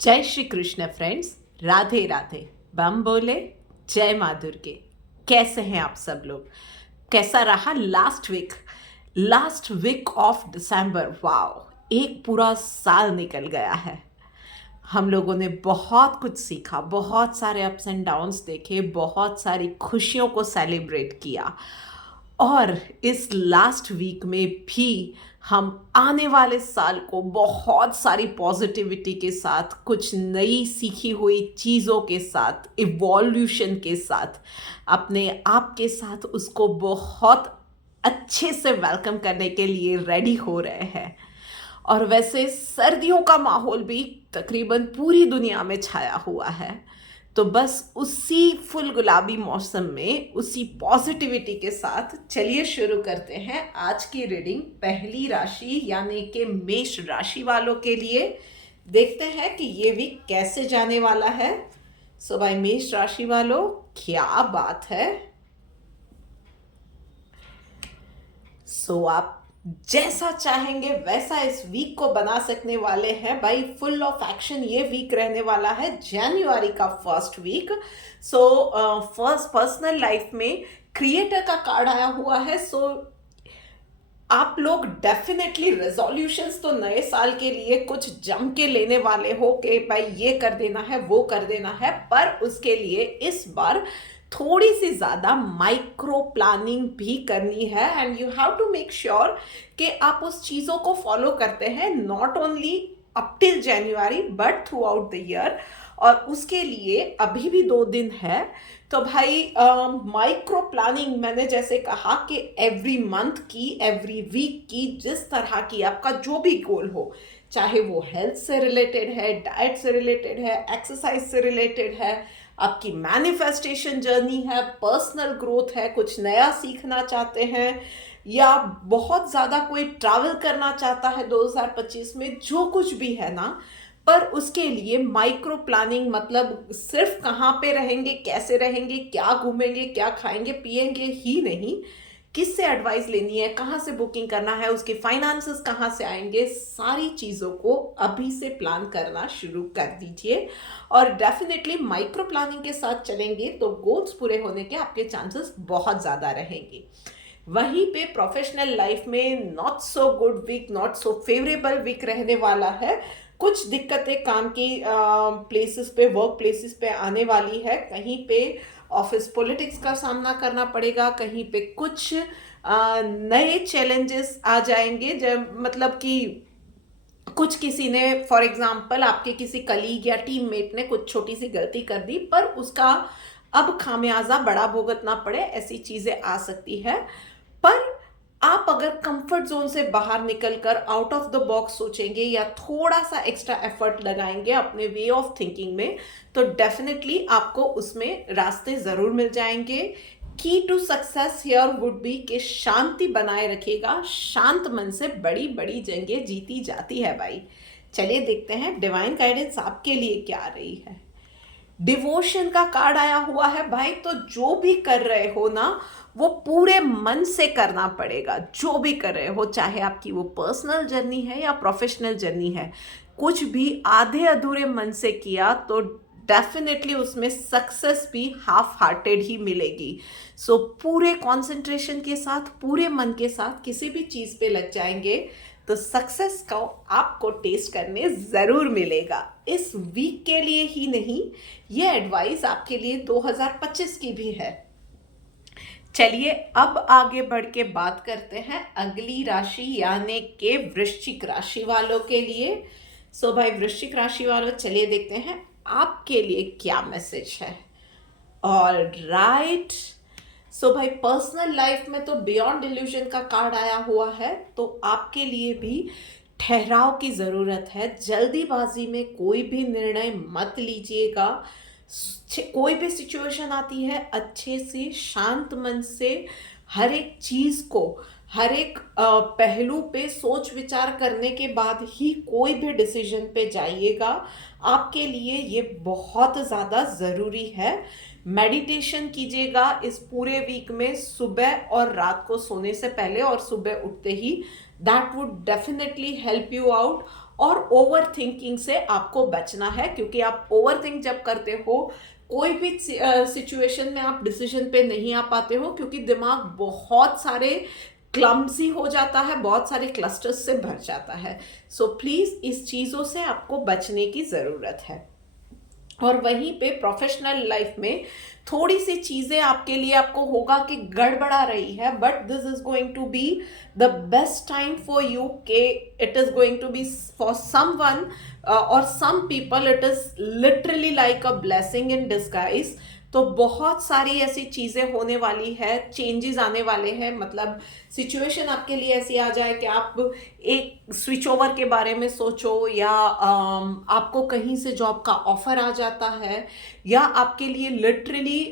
जय श्री कृष्ण फ्रेंड्स, राधे राधे। बम बोले, जय माँ दुर्गे। कैसे हैं आप सब लोग? कैसा रहा last week of December? Wow, एक पूरा साल निकल गया है। हम लोगों ने बहुत कुछ सीखा, बहुत सारे अप्स एंड डाउन्स देखे, बहुत सारी खुशियों को सेलिब्रेट किया। और इस लास्ट वीक में भी हम आने वाले साल को बहुत सारी पॉजिटिविटी के साथ, कुछ नई सीखी हुई चीज़ों के साथ, इवोल्यूशन के साथ, अपने आप के साथ उसको बहुत अच्छे से वेलकम करने के लिए रेडी हो रहे हैं। और वैसे सर्दियों का माहौल भी तकरीबन पूरी दुनिया में छाया हुआ है। तो बस उसी फुल गुलाबी मौसम में, उसी पॉजिटिविटी के साथ चलिए शुरू करते हैं आज की रीडिंग। पहली राशि यानी कि मेष राशि वालों के लिए देखते हैं कि ये वीक कैसे जाने वाला है। सो भाई मेष राशि वालों, क्या बात है। सो आप जैसा चाहेंगे वैसा इस वीक को बना सकने वाले हैं भाई। फुल ऑफ एक्शन ये वीक रहने वाला है, जनवरी का first week. So first personal life में क्रिएटर का कार्ड आया हुआ है। सो आप लोग डेफिनेटली रेजोल्यूशंस तो नए साल के लिए कुछ जम के लेने वाले हो कि भाई ये कर देना है, वो कर देना है। पर उसके लिए इस बार थोड़ी सी ज़्यादा माइक्रो प्लानिंग भी करनी है। And you have to make sure कि आप उस चीज़ों को फॉलो करते हैं, not only up till January but throughout the year. और उसके लिए अभी भी 2 दिन है। तो भाई माइक्रो प्लानिंग, मैंने जैसे कहा कि एवरी मंथ की, एवरी वीक की, जिस तरह की आपका जो भी गोल हो, चाहे वो हेल्थ से रिलेटेड है, डाइट से रिलेटेड है, एक्सरसाइज से रिलेटेड है, आपकी मैनिफेस्टेशन जर्नी है, पर्सनल ग्रोथ है, कुछ नया सीखना चाहते हैं, या बहुत ज़्यादा कोई ट्रैवल करना चाहता है 2025 में, जो कुछ भी है ना। पर उसके लिए माइक्रो प्लानिंग मतलब सिर्फ कहाँ पे रहेंगे, कैसे रहेंगे, क्या घूमेंगे, क्या खाएंगे पिएंगे ही नहीं, किससे एडवाइस लेनी है, कहाँ से बुकिंग करना है, उसके फाइनेंसेस कहाँ से आएंगे, सारी चीज़ों को अभी से प्लान करना शुरू कर दीजिए। और डेफिनेटली माइक्रो प्लानिंग के साथ चलेंगे तो गोल्स पूरे होने के आपके चांसेस बहुत ज़्यादा रहेंगे। वहीं पे प्रोफेशनल लाइफ में not so good week, not so favourable week रहने वाला है। कुछ दिक्कतें काम की प्लेसेस पे, वर्क प्लेसेस पे आने वाली है। कहीं पे ऑफिस पॉलिटिक्स का सामना करना पड़ेगा, कहीं पे कुछ नए चैलेंजेस आ जाएंगे। जब मतलब कि कुछ किसी ने, फॉर एग्जांपल आपके किसी कलीग या टीममेट ने कुछ छोटी सी गलती कर दी, पर उसका अब खामियाजा बड़ा भुगतना पड़े, ऐसी चीज़ें आ सकती है। पर आप अगर कंफर्ट जोन से बाहर निकलकर आउट ऑफ द बॉक्स सोचेंगे या थोड़ा सा एक्स्ट्रा एफर्ट लगाएंगे अपने वे ऑफ थिंकिंग में, तो डेफिनेटली आपको उसमें रास्ते ज़रूर मिल जाएंगे। Key to success here would be कि शांति बनाए रखिएगा। शांत मन से बड़ी बड़ी जंगें जीती जाती है भाई। चलिए देखते हैं डिवाइन गाइडेंस आपके लिए क्या आ रही है। डिवोशन का कार्ड आया हुआ है भाई। तो जो भी कर रहे हो ना, वो पूरे मन से करना पड़ेगा। जो भी कर रहे हो, चाहे आपकी वो पर्सनल जर्नी है या प्रोफेशनल जर्नी है, कुछ भी आधे अधूरे मन से किया तो डेफिनेटली उसमें सक्सेस भी हाफ हार्टेड ही मिलेगी। सो पूरे कंसंट्रेशन के साथ, पूरे मन के साथ किसी भी चीज़ पे लग जाएंगे तो सक्सेस को आपको टेस्ट करने ज़रूर मिलेगा। इस वीक के लिए ही नहीं, ये एडवाइस आपके लिए 2025 की भी है। चलिए अब आगे बढ़ के बात करते हैं अगली राशि यानी कि वृश्चिक राशि वालों के लिए। सो भाई वृश्चिक राशि वालों, चलिए देखते हैं आपके लिए क्या मैसेज है। All right. सो भाई पर्सनल लाइफ में तो बियॉन्ड डिल्यूजन का कार्ड आया हुआ है। तो आपके लिए भी ठहराव की ज़रूरत है। जल्दीबाजी में कोई भी निर्णय मत लीजिएगा। कोई भी सिचुएशन आती है, अच्छे से शांत मन से हर एक चीज़ को, हर एक पहलू पे सोच विचार करने के बाद ही कोई भी डिसीजन पे जाइएगा। आपके लिए ये बहुत ज़्यादा ज़रूरी है। मेडिटेशन कीजिएगा इस पूरे वीक में, सुबह और रात को सोने से पहले और सुबह उठते ही। That would definitely help you out. और ओवर थिंकिंग से आपको बचना है, क्योंकि आप ओवर थिंक जब करते हो कोई भी सिचुएशन में आप डिसीजन पे नहीं आ पाते हो, क्योंकि दिमाग बहुत सारे क्लम्सी हो जाता है, बहुत सारे क्लस्टर्स से भर जाता है। सो प्लीज इस चीजों से आपको बचने की जरूरत है। और वहीं पे प्रोफेशनल लाइफ में थोड़ी सी चीजें आपके लिए आपको होगा कि गड़बड़ा रही है, but this is going to be the best time for you के it is going to be for someone और some people it is literally like a blessing in disguise. तो बहुत सारी ऐसी चीजें होने वाली है, चेंजेस आने वाले हैं, मतलब सिचुएशन आपके लिए ऐसी आ जाए कि आप एक स्विच ओवर के बारे में सोचो, या आपको कहीं से जॉब का ऑफर आ जाता है, या आपके लिए लिटरली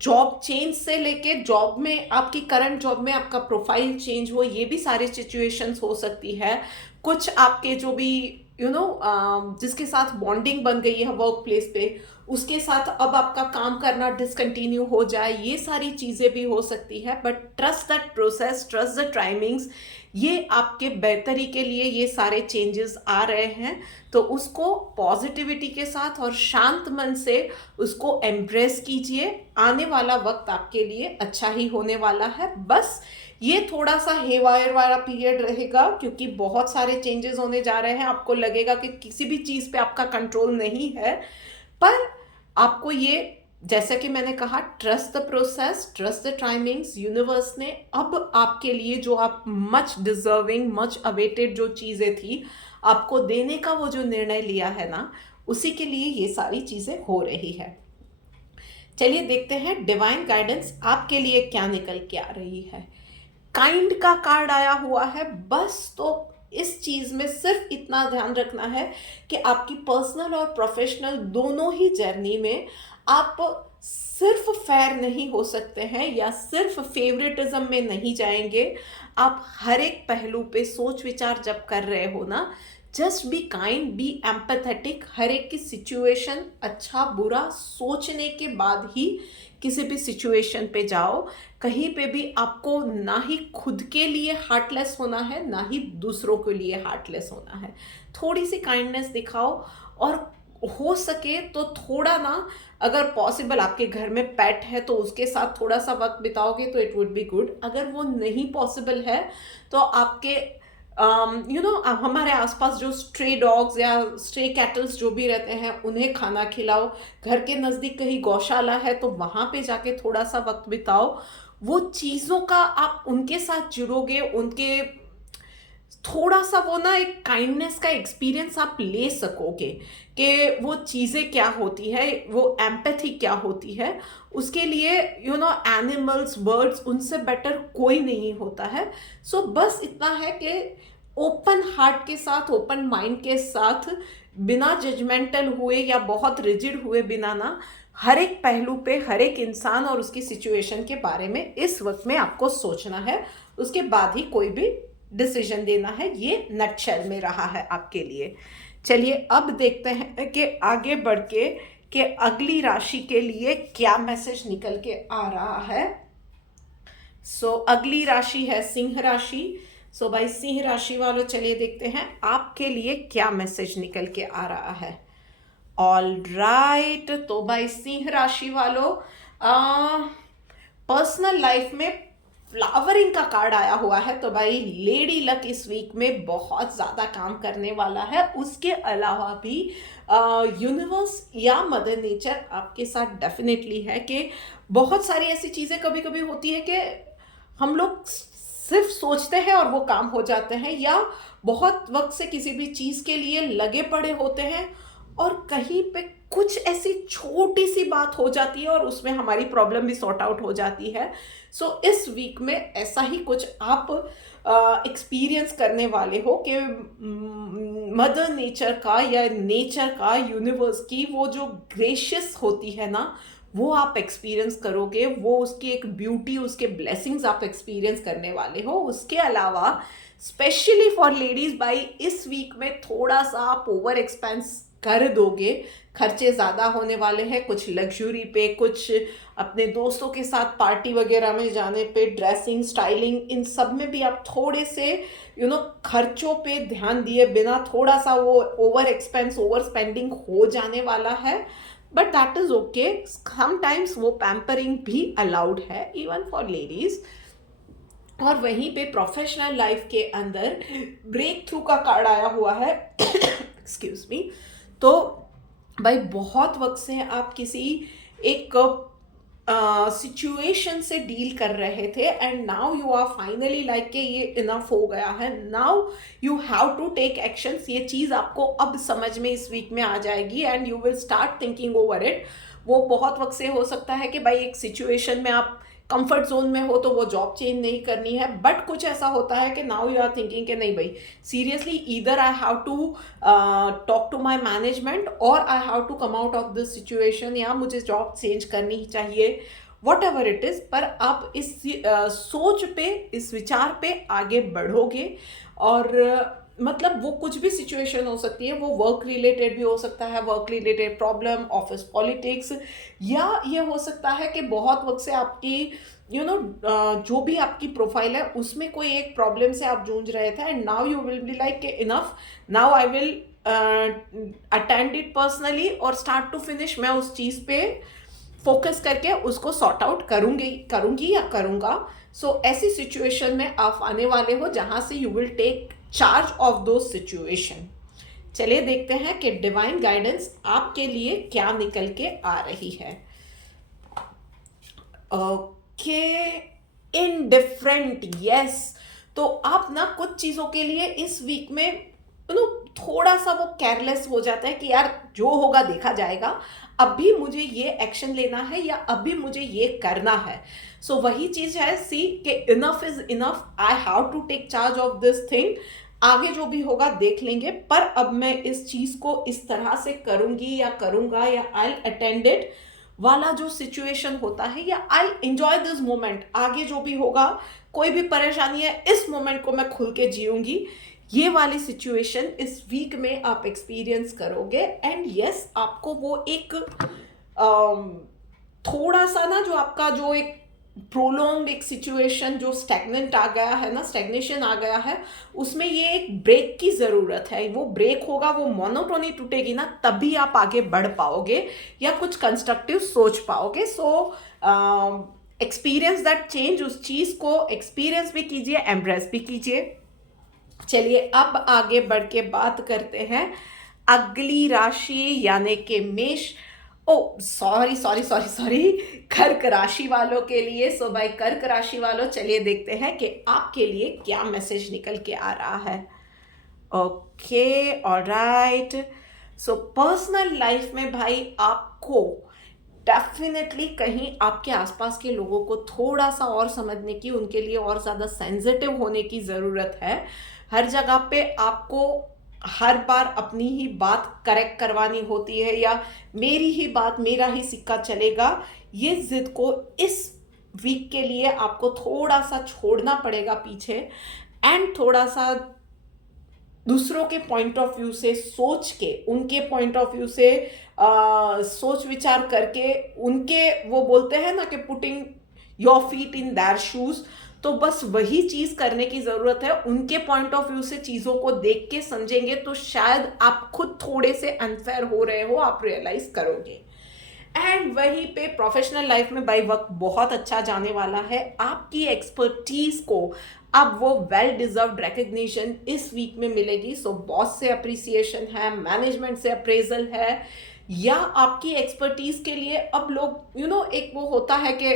जॉब चेंज से लेके जॉब में आपकी करंट जॉब में आपका प्रोफाइल चेंज हो, ये भी सारी सिचुएशंस हो सकती है। कुछ आपके जो भी जिसके साथ बॉन्डिंग बन गई है वर्क प्लेस पे, उसके साथ अब आपका काम करना डिसकंटिन्यू हो जाए, ये सारी चीज़ें भी हो सकती है। But trust that process, trust the timings, ये आपके बेहतरी के लिए ये सारे चेंजेस आ रहे हैं। तो उसको पॉजिटिविटी के साथ और शांत मन से उसको एम्ब्रेस कीजिए। आने वाला वक्त आपके लिए अच्छा ही होने वाला है। बस ये थोड़ा सा हेवायर वाला पीरियड रहेगा, क्योंकि बहुत सारे चेंजेस होने जा रहे हैं। आपको लगेगा कि किसी भी चीज़ पे आपका कंट्रोल नहीं है, पर आपको ये, जैसा कि मैंने कहा, trust the process, trust the timings. Universe ने अब आपके लिए जो आप मच डिजर्विंग, मच अवेटेड जो चीज़ें थी आपको देने का वो जो निर्णय लिया है ना, उसी के लिए ये सारी चीज़ें हो रही है। चलिए देखते हैं डिवाइन गाइडेंस आपके लिए क्या निकल के आ रही है। काइंड का कार्ड आया हुआ है। बस तो इस चीज में सिर्फ इतना ध्यान रखना है कि आपकी पर्सनल और प्रोफेशनल दोनों ही जर्नी में आप सिर्फ फेयर नहीं हो सकते हैं, या सिर्फ फेवरेटिज्म में नहीं जाएंगे। आप हर एक पहलू पे सोच विचार जब कर रहे हो ना, just be kind, be empathetic. हर एक की सिचुएशन अच्छा बुरा सोचने के बाद ही किसी भी सिचुएशन पे जाओ। कहीं पे भी आपको ना ही खुद के लिए हार्टलेस होना है, ना ही दूसरों के लिए हार्टलेस होना है। थोड़ी सी काइंडनेस दिखाओ, और हो सके तो थोड़ा ना, अगर पॉसिबल आपके घर में पेट है तो उसके साथ थोड़ा सा वक्त बिताओगे तो इट वुड बी गुड। अगर वो नहीं पॉसिबल है तो आपके हमारे आसपास जो स्ट्रे डॉग्स या स्ट्रे कैटल्स जो भी रहते हैं उन्हें खाना खिलाओ। घर के नज़दीक कहीं गौशाला है तो वहाँ पे जाके थोड़ा सा वक्त बिताओ। वो चीज़ों का आप उनके साथ जुड़ोगे, उनके थोड़ा सा वो ना एक काइंडनेस का एक्सपीरियंस आप ले सकोगे कि वो चीज़ें क्या होती है, वो एम्पैथी क्या होती है। उसके लिए एनिमल्स, बर्ड्स, उनसे बेटर कोई नहीं होता है। सो बस इतना है कि ओपन हार्ट के साथ, ओपन माइंड के साथ, बिना जजमेंटल हुए या बहुत रिजिड हुए बिना ना, हर एक पहलू पे हर एक इंसान और उसकी सिचुएशन के बारे में इस वक्त में आपको सोचना है। उसके बाद ही कोई भी डिसीजन देना है। ये नटशेल में रहा है आपके लिए। चलिए अब देखते हैं कि आगे बढ़ के कि अगली राशि के लिए क्या मैसेज निकल के आ रहा है। अगली राशि है सिंह राशि। भाई सिंह राशि वालों, चलिए देखते हैं आपके लिए क्या मैसेज निकल के आ रहा है। ऑल राइट, तो भाई सिंह राशि वालों, पर्सनल लाइफ में फ्लावरिंग का कार्ड आया हुआ है। तो भाई लेडी लक इस वीक में बहुत ज़्यादा काम करने वाला है। उसके अलावा भी यूनिवर्स या मदर नेचर आपके साथ डेफिनेटली है कि बहुत सारी ऐसी चीज़ें कभी कभी होती है कि हम लोग सिर्फ सोचते हैं और वो काम हो जाते हैं, या बहुत वक्त से किसी भी चीज़ के लिए लगे पड़े होते हैं और कहीं पे कुछ ऐसी छोटी सी बात हो जाती है और उसमें हमारी प्रॉब्लम भी सॉर्ट आउट हो जाती है। इस वीक में ऐसा ही कुछ आप एक्सपीरियंस करने वाले हो कि मदर नेचर का या नेचर का, यूनिवर्स की वो जो ग्रेशियस होती है ना, वो आप एक्सपीरियंस करोगे। वो उसकी एक ब्यूटी, उसके ब्लेसिंग्स आप एक्सपीरियंस करने वाले हो। उसके अलावा स्पेशली फॉर लेडीज भाई इस वीक में थोड़ा सा आप ओवर एक्सपेंस कर दोगे, खर्चे ज़्यादा होने वाले हैं, कुछ लग्जरी पे, कुछ अपने दोस्तों के साथ पार्टी वगैरह में जाने पे, ड्रेसिंग स्टाइलिंग इन सब में भी आप थोड़े से खर्चों पे ध्यान दिए बिना थोड़ा सा वो ओवर एक्सपेंस ओवर स्पेंडिंग हो जाने वाला है। But that is okay, sometimes वो पैम्परिंग भी अलाउड है इवन फॉर लेडीज। और वहीं पे प्रोफेशनल लाइफ के अंदर ब्रेक थ्रू का कार्ड आया हुआ है एक्सक्यूज मी। तो भाई बहुत वक्त से आप किसी एक सिचुएशन से डील कर रहे थे and now you are finally like के ये इनफ हो गया है, now you have to take actions. ये चीज़ आपको अब समझ में इस वीक में आ जाएगी and you will start thinking over it. वो बहुत वक्त से हो सकता है कि भाई एक सिचुएशन में आप कंफर्ट जोन में हो तो वो जॉब चेंज नहीं करनी है, बट कुछ ऐसा होता है कि नाउ यू आर थिंकिंग कि नहीं भाई seriously either I have to talk to my management और I have to come out of this situation, या मुझे जॉब चेंज करनी चाहिए, वट एवर इट इज़। पर आप इस सोच पे, इस विचार पे आगे बढ़ोगे और मतलब वो कुछ भी सिचुएशन हो सकती है, वो वर्क रिलेटेड भी हो सकता है, work related problem, office politics, या ये हो सकता है कि बहुत वक्त से आपकी जो भी आपकी प्रोफाइल है उसमें कोई एक प्रॉब्लम से आप जूझ रहे थे and now you will be like enough, now I will attend it personally और स्टार्ट टू फिनिश, मैं उस चीज़ पे फोकस करके उसको सॉर्ट आउट करूंगी या करूंगा। सो ऐसी सिचुएशन में आप आने वाले हो जहां से you will take charge of the situation. चलिए देखते हैं कि डिवाइन गाइडेंस आपके लिए क्या निकल के आ रही है। Okay, indifferent, yes. तो आप ना कुछ चीज़ों के लिए इस वीक में थोड़ा सा वो केयरलेस हो जाता है कि यार जो होगा देखा जाएगा, अभी मुझे ये एक्शन लेना है या अभी मुझे ये करना है। सो वही चीज़ है सी कि enough is enough, I have to take charge of this thing, आगे जो भी होगा देख लेंगे, पर अब मैं इस चीज़ को इस तरह से करूंगी या करूंगा या आई अटेंड इट वाला जो सिचुएशन होता है, या आई एंजॉय दिस मोमेंट, आगे जो भी होगा कोई भी परेशानी है इस मोमेंट को मैं खुल के जीऊंगी, ये वाली सिचुएशन इस वीक में आप एक्सपीरियंस करोगे। एंड यस, आपको वो एक थोड़ा सा ना जो आपका जो एक प्रोलॉन्ग एक सिचुएशन जो स्टैग्नेंट आ गया है ना, स्टैग्नेशन आ गया है, उसमें ये एक ब्रेक की ज़रूरत है। वो ब्रेक होगा, वो मोनोटोनी टूटेगी ना, तभी आप आगे बढ़ पाओगे या कुछ कंस्ट्रक्टिव सोच पाओगे। सो एक्सपीरियंस दैट चेंज, उस चीज़ को एक्सपीरियंस भी कीजिए, एम्ब्रेस भी कीजिए। चलिए अब आगे बढ़ के बात करते हैं अगली राशि यानी कि मेष, ओ सॉरी कर्क राशि वालों के लिए। सो भाई कर्क राशि वालों, चलिए देखते हैं कि आपके लिए क्या मैसेज निकल के आ रहा है। Okay, alright. So personal life में भाई आपको डेफिनेटली कहीं आपके आसपास के लोगों को थोड़ा सा और समझने की, उनके लिए और ज़्यादा सेंसिटिव होने की ज़रूरत है। हर जगह पे आपको हर बार अपनी ही बात करेक्ट करवानी होती है, या मेरी ही बात, मेरा ही सिक्का चलेगा, ये जिद को इस वीक के लिए आपको थोड़ा सा छोड़ना पड़ेगा पीछे एंड थोड़ा सा दूसरों के पॉइंट ऑफ व्यू से सोच के, उनके पॉइंट ऑफ व्यू से सोच विचार करके, उनके वो बोलते हैं ना कि putting your feet in their shoes, तो बस वही चीज करने की जरूरत है। उनके पॉइंट ऑफ व्यू से चीजों को देख के समझेंगे तो शायद आप खुद थोड़े से अनफेयर हो रहे हो, आप रियलाइज करोगे। एंड वहीं पे प्रोफेशनल लाइफ में भाई वक्त बहुत अच्छा जाने वाला है, आपकी एक्सपर्टीज को अब वो वेल डिजर्व्ड रिकग्निशन इस वीक में मिलेगी। सो बॉस से अप्रिसिएशन है, मैनेजमेंट से अप्रेजल है, या आपकी एक्सपर्टीज के लिए अब लोग एक वो होता है कि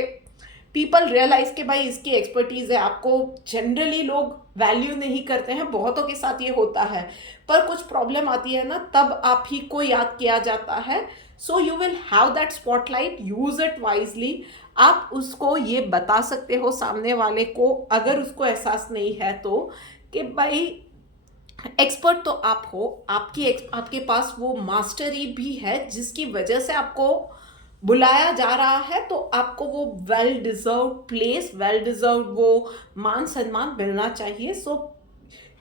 पीपल रियलाइज के भाई इसकी एक्सपर्टीज है, आपको जनरली लोग वैल्यू नहीं करते हैं, बहुतों के साथ ये होता है, पर कुछ प्रॉब्लम आती है ना तब आप ही को याद किया जाता है। So you will have that spotlight, use it wisely. आप उसको ये बता सकते हो सामने वाले को, अगर उसको एहसास नहीं है तो, कि भाई एक्सपर्ट तो आप हो, आपके पास वो मास्टरी भी है जिसकी वजह से आपको बुलाया जा रहा है, तो आपको वो well deserve place, well deserve वो मान सम्मान मिलना चाहिए। सो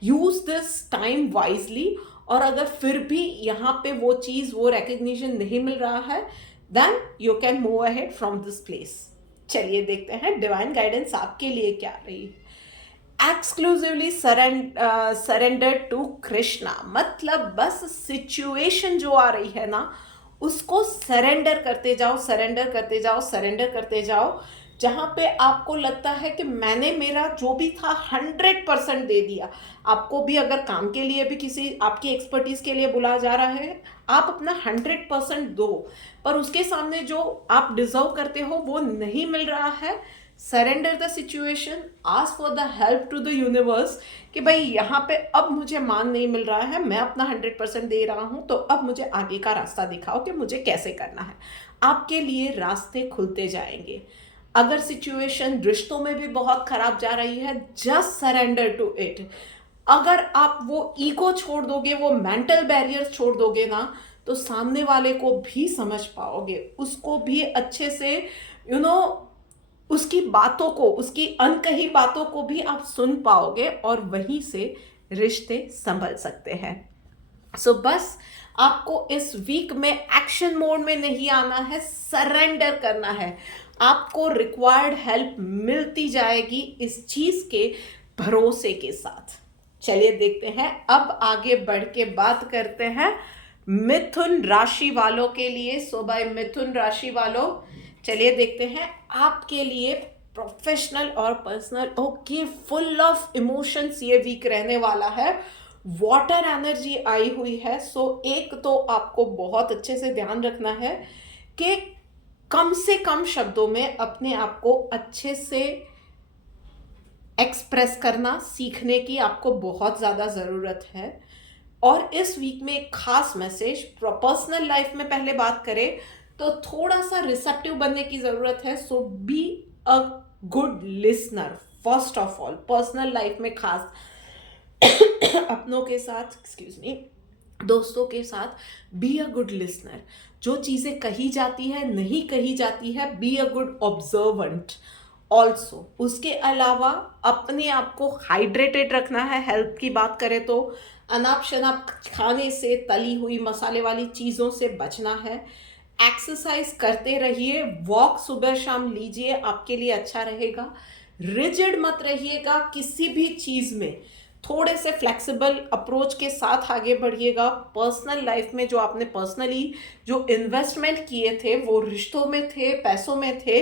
यूज दिस टाइम वाइजली। और अगर फिर भी यहाँ पे वो चीज़, वो रिकग्निशन नहीं मिल रहा है, then you can move ahead from this place. चलिए देखते हैं डिवाइन गाइडेंस आपके लिए क्या रही है। एक्सक्लूसिवली सरेंडर टू कृष्णा, मतलब बस सिचुएशन जो आ रही है ना, उसको सरेंडर करते जाओ, सरेंडर करते जाओ, सरेंडर करते जाओ। जहाँ पे आपको लगता है कि मैंने मेरा जो भी था 100% दे दिया। आपको भी अगर काम के लिए भी किसी आपकी एक्सपर्टीज के लिए बुलाया जा रहा है, आप अपना 100% दो, पर उसके सामने जो आप डिजर्व करते हो वो नहीं मिल रहा है। Surrender the situation, ask for the help to the universe कि भाई यहाँ पे अब मुझे मान नहीं मिल रहा है, मैं अपना 100% दे रहा हूँ, तो अब मुझे आगे का रास्ता दिखाओ कि मुझे कैसे करना है। आपके लिए रास्ते खुलते जाएंगे। अगर सिचुएशन रिश्तों में भी बहुत खराब जा रही है, जस्ट सरेंडर टू इट। अगर आप वो ईगो छोड़ दोगे, वो मेंटल बैरियर्स छोड़ दोगे ना, तो सामने वाले को भी समझ पाओगे, उसको भी अच्छे से उसकी बातों को, उसकी अनकही बातों को भी आप सुन पाओगे, और वहीं से रिश्ते संभल सकते हैं। सो बस आपको इस वीक में एक्शन मोड में नहीं आना है, सरेंडर करना है। आपको रिक्वायर्ड हेल्प मिलती जाएगी इस चीज के भरोसे के साथ। चलिए देखते हैं, अब आगे बढ़ के बात करते हैं मिथुन राशि वालों के लिए। सो बाय मिथुन राशि वालों, चलिए देखते हैं आपके लिए प्रोफेशनल और personal. Okay, full of emotions ये वीक रहने वाला है। वाटर एनर्जी आई हुई है। सो एक तो आपको बहुत अच्छे से ध्यान रखना है कि कम से कम शब्दों में अपने आप को अच्छे से एक्सप्रेस करना सीखने की आपको बहुत ज़्यादा ज़रूरत है। और इस वीक में एक खास मैसेज, पर्सनल लाइफ में पहले बात करें तो थोड़ा सा रिसेप्टिव बनने की ज़रूरत है। So be a good listener first of all. Personal life में खास अपनों के साथ, एक्सक्यूज मी, दोस्तों के साथ बी अ गुड लिसनर। जो चीज़ें कही जाती है, नहीं कही जाती है, B a good observant also. उसके अलावा अपने आप को हाइड्रेटेड रखना है। हेल्थ की बात करें तो अनाप शनाप खाने से, तली हुई मसाले वाली चीज़ों से बचना है। एक्सरसाइज करते रहिए, वॉक सुबह शाम लीजिए, आपके लिए अच्छा रहेगा। रिजिड मत रहिएगा किसी भी चीज़ में, थोड़े से फ्लेक्सिबल अप्रोच के साथ आगे बढ़िएगा। पर्सनल लाइफ में जो आपने पर्सनली जो इन्वेस्टमेंट किए थे वो रिश्तों में थे, पैसों में थे,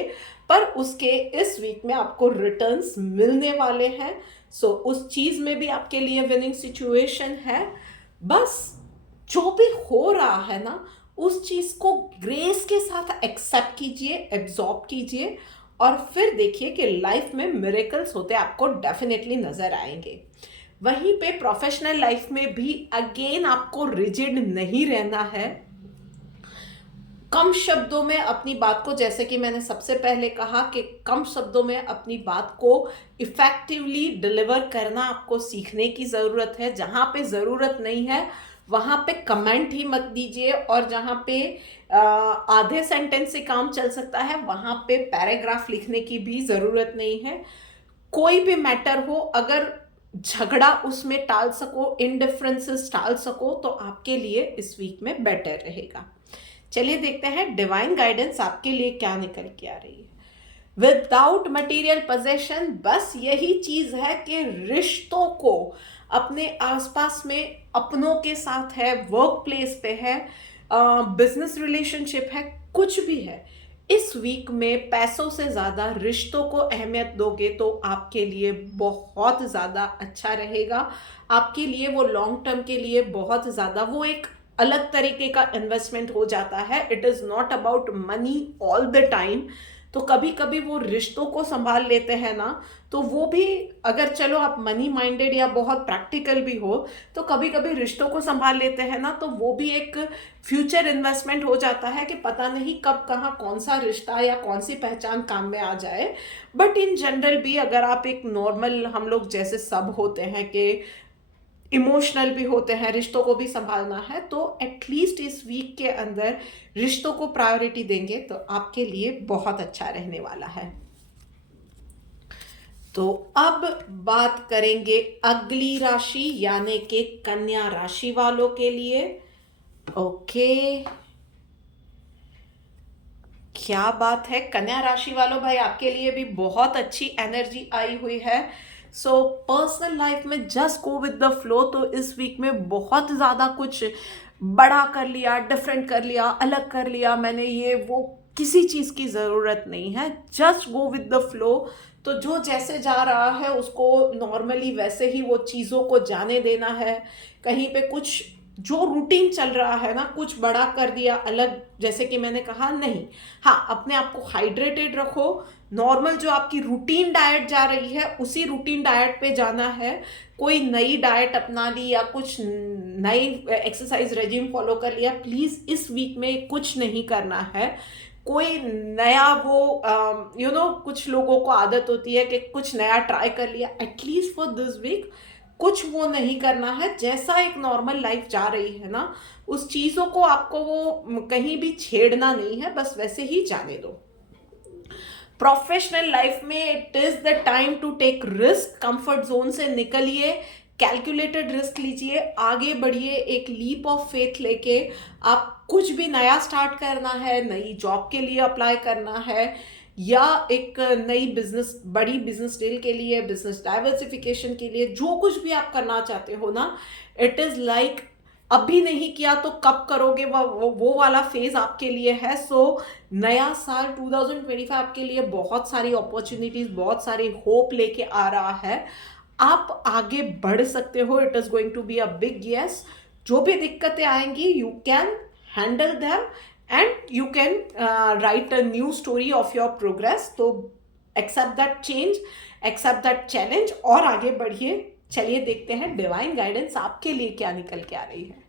पर उसके इस वीक में आपको रिटर्न्स मिलने वाले हैं। सो उस चीज़ में भी आपके लिए विनिंग सिचुएशन है। बस जो भी हो रहा है ना, उस चीज़ को ग्रेस के साथ एक्सेप्ट कीजिए, एब्जॉर्ब कीजिए, और फिर देखिए कि लाइफ में मिरेकल्स होते आपको डेफिनेटली नज़र आएंगे। वहीं पे प्रोफेशनल लाइफ में भी अगेन आपको रिजिड नहीं रहना है। कम शब्दों में अपनी बात को, जैसे कि मैंने सबसे पहले कहा कि कम शब्दों में अपनी बात को इफेक्टिवली डिलीवर करना आपको सीखने की ज़रूरत है। जहाँ पे ज़रूरत नहीं है वहाँ पे कमेंट ही मत दीजिए, और जहाँ पे आधे सेंटेंस से काम चल सकता है वहाँ पे पैराग्राफ लिखने की भी ज़रूरत नहीं है। कोई भी मैटर हो, अगर झगड़ा उसमें टाल सको, इनडिफरेंसेस टाल सको, तो आपके लिए इस वीक में बेटर रहेगा। चलिए देखते हैं डिवाइन गाइडेंस आपके लिए क्या निकल के आ रही है। विदाउट मटेरियल पोजेशन, बस यही चीज है कि रिश्तों को अपने आसपास में अपनों के साथ है, वर्क प्लेस पे है, बिजनेस रिलेशनशिप है, कुछ भी है, इस वीक में पैसों से ज़्यादा रिश्तों को अहमियत दोगे तो आपके लिए बहुत ज़्यादा अच्छा रहेगा। आपके लिए वो लॉन्ग टर्म के लिए बहुत ज़्यादा, वो एक अलग तरीके का इन्वेस्टमेंट हो जाता है। It is not about money all the time. तो कभी कभी वो रिश्तों को संभाल लेते हैं ना, तो वो भी, अगर चलो आप मनी माइंडेड या बहुत प्रैक्टिकल भी हो, तो कभी कभी रिश्तों को संभाल लेते हैं ना, तो वो भी एक फ्यूचर इन्वेस्टमेंट हो जाता है कि पता नहीं कब कहाँ कौन सा रिश्ता या कौन सी पहचान काम में आ जाए। बट इन जनरल भी अगर आप एक नॉर्मल, हम लोग जैसे सब होते हैं कि इमोशनल भी होते हैं, रिश्तों को भी संभालना है, तो एटलीस्ट इस वीक के अंदर रिश्तों को प्रायोरिटी देंगे तो आपके लिए बहुत अच्छा रहने वाला है। तो अब बात करेंगे अगली राशि यानी कि कन्या राशि वालों के लिए। ओके, क्या बात है कन्या राशि वालों, भाई आपके लिए भी बहुत अच्छी एनर्जी आई हुई है। सो पर्सनल लाइफ में just go with the flow. तो इस वीक में बहुत ज़्यादा कुछ बड़ा कर लिया, डिफरेंट कर लिया, अलग कर लिया मैंने, ये वो किसी चीज़ की ज़रूरत नहीं है। Just go with the flow. तो जो जैसे जा रहा है उसको नॉर्मली वैसे ही वो चीज़ों को जाने देना है। कहीं पे कुछ जो रूटीन चल रहा है ना, कुछ बड़ा कर दिया अलग, जैसे कि मैंने कहा नहीं। हाँ, अपने आप को हाइड्रेटेड रखो। नॉर्मल जो आपकी रूटीन डाइट जा रही है उसी रूटीन डाइट पे जाना है। कोई नई डाइट अपना ली या कुछ नई एक्सरसाइज रेजिम फॉलो कर लिया, प्लीज़ इस वीक में कुछ नहीं करना है। कोई नया वो कुछ लोगों को आदत होती है कि कुछ नया ट्राई कर लिया, एटलीस्ट फॉर दिस वीक कुछ वो नहीं करना है। जैसा एक नॉर्मल लाइफ जा रही है ना, उस चीज़ों को आपको वो कहीं भी छेड़ना नहीं है, बस वैसे ही जाने दो। प्रोफेशनल लाइफ में it is the time to take risk. Comfort zone से निकलिए, कैलकुलेटेड रिस्क लीजिए, आगे बढ़िए, एक लीप ऑफ फेथ लेके। आप कुछ भी नया स्टार्ट करना है, नई जॉब के लिए अप्लाई करना है, या एक नई बिजनेस, बड़ी बिजनेस डील के लिए, बिजनेस डाइवर्सिफिकेशन के लिए, जो कुछ भी आप करना चाहते हो ना, इट इज लाइक अभी नहीं किया तो कब करोगे, वो वाला फेज आपके लिए है। सो नया साल 2025 आपके लिए बहुत सारी अपॉर्चुनिटीज, बहुत सारी होप लेके आ रहा है। आप आगे बढ़ सकते हो। It is going to be a big yes. जो भी दिक्कतें आएंगी, you can handle them and you can write a new story of your progress. तो accept that change, accept that challenge और आगे बढ़िए। चलिए देखते हैं डिवाइन गाइडेंस आपके लिए क्या निकल के आ रही है।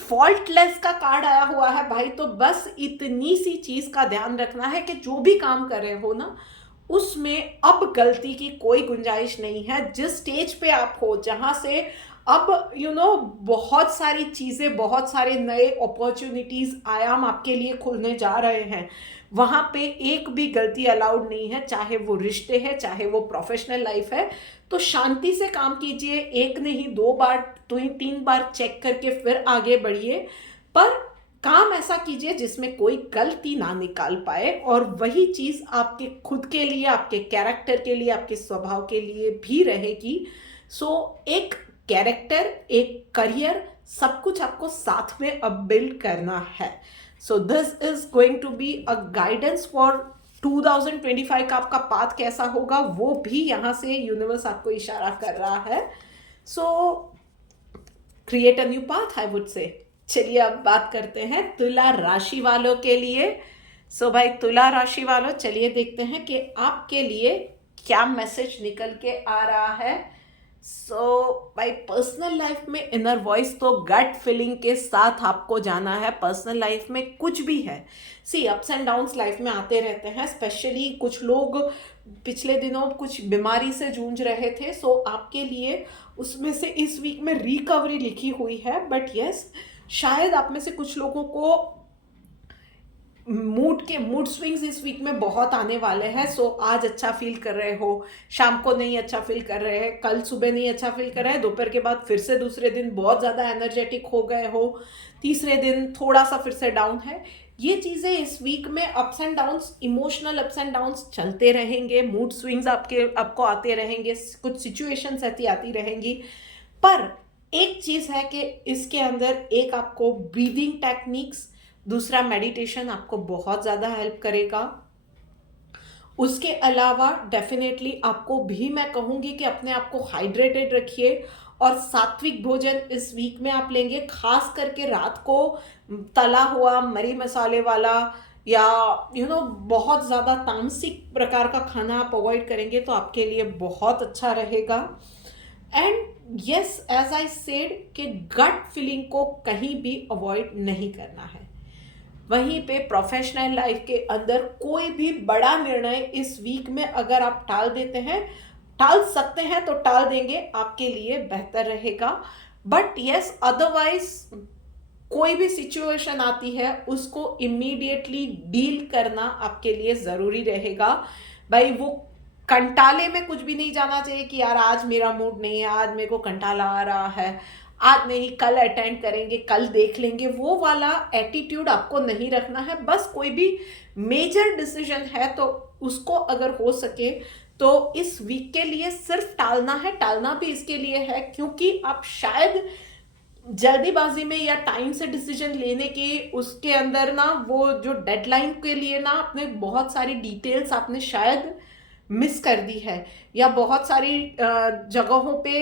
फॉल्टलेस का कार्ड आया हुआ है भाई। तो बस इतनी सी चीज का ध्यान रखना है कि जो भी काम कर रहे हो ना, उसमें अब गलती की कोई गुंजाइश नहीं है। जिस स्टेज पे आप हो, जहां से अब बहुत सारी चीजें, बहुत सारे नए अपॉर्चुनिटीज, आयाम आपके लिए खुलने जा रहे हैं, वहां पे एक भी गलती अलाउड नहीं है। चाहे वो रिश्ते है, चाहे वो प्रोफेशनल लाइफ है। तो शांति से काम कीजिए, एक नहीं 2 बार, 3 बार चेक करके फिर आगे बढ़िए। पर काम ऐसा कीजिए जिसमें कोई गलती ना निकाल पाए, और वही चीज आपके खुद के लिए, आपके कैरेक्टर के लिए, आपके स्वभाव के लिए भी रहेगी। सो एक कैरेक्टर, एक करियर, सब कुछ आपको साथ में अब बिल्ड करना है। So this is going to be a guidance for 2025 का। आपका पाथ कैसा होगा वो भी यहाँ से यूनिवर्स आपको इशारा कर रहा है। सो create a new path, I would say. चलिए अब बात करते हैं तुला राशि वालों के लिए। सो भाई तुला राशि वालों, चलिए देखते हैं कि आपके लिए क्या मैसेज निकल के आ रहा है। सो भाई पर्सनल लाइफ में इनर वॉइस तो गट फीलिंग के साथ आपको जाना है। पर्सनल लाइफ में कुछ भी है, सी अप्स एंड डाउन्स लाइफ में आते रहते हैं। स्पेशली कुछ लोग पिछले दिनों कुछ बीमारी से जूझ रहे थे, सो आपके लिए उसमें से इस वीक में रिकवरी लिखी हुई है। बट यस, शायद आप में से कुछ लोगों को मूड स्विंग्स इस वीक में बहुत आने वाले हैं। सो आज अच्छा फील कर रहे हो, शाम को नहीं अच्छा फील कर रहे हैं, कल सुबह नहीं अच्छा फील कर रहे हैं, दोपहर के बाद फिर से दूसरे दिन बहुत ज़्यादा एनर्जेटिक हो गए हो, तीसरे दिन थोड़ा सा फिर से डाउन है। ये चीज़ें इस वीक में ups and downs, emotional ups and downs चलते रहेंगे। मूड स्विंग्स आपको आते रहेंगे, कुछ सिचुएशंस ऐसी आती रहेंगी। पर एक चीज़ है कि इसके अंदर एक आपको ब्रीदिंग टेक्निक्स, दूसरा मेडिटेशन आपको बहुत ज़्यादा हेल्प करेगा। उसके अलावा डेफिनेटली आपको भी मैं कहूँगी कि अपने आप को हाइड्रेटेड रखिए, और सात्विक भोजन इस वीक में आप लेंगे, खास करके रात को तला हुआ, मरी मसाले वाला, या बहुत ज़्यादा तामसिक प्रकार का खाना आप अवॉइड करेंगे तो आपके लिए बहुत अच्छा रहेगा। And yes, as I said कि गट फीलिंग को कहीं भी अवॉइड नहीं करना है। वहीं पे प्रोफेशनल लाइफ के अंदर कोई भी बड़ा निर्णय इस वीक में अगर आप टाल देते हैं, टाल सकते हैं तो टाल देंगे, आपके लिए बेहतर रहेगा। बट यस, अदरवाइज कोई भी सिचुएशन आती है उसको इमीडिएटली डील करना आपके लिए ज़रूरी रहेगा। भाई वो कंटाले में कुछ भी नहीं जाना चाहिए कि यार आज मेरा मूड नहीं है, आज मेरे को कंटाला आ रहा है, आज नहीं, कल अटेंड करेंगे, कल देख लेंगे, वो वाला एटीट्यूड आपको नहीं रखना है। बस कोई भी मेजर डिसीजन है तो उसको अगर हो सके तो इस वीक के लिए सिर्फ टालना है। टालना भी इसके लिए है क्योंकि आप शायद जल्दीबाजी में या टाइम से डिसीजन लेने के उसके अंदर ना, वो जो डेडलाइन के लिए ना आपने बहुत सारी डिटेल्स आपने शायद मिस कर दी है, या बहुत सारी जगहों पे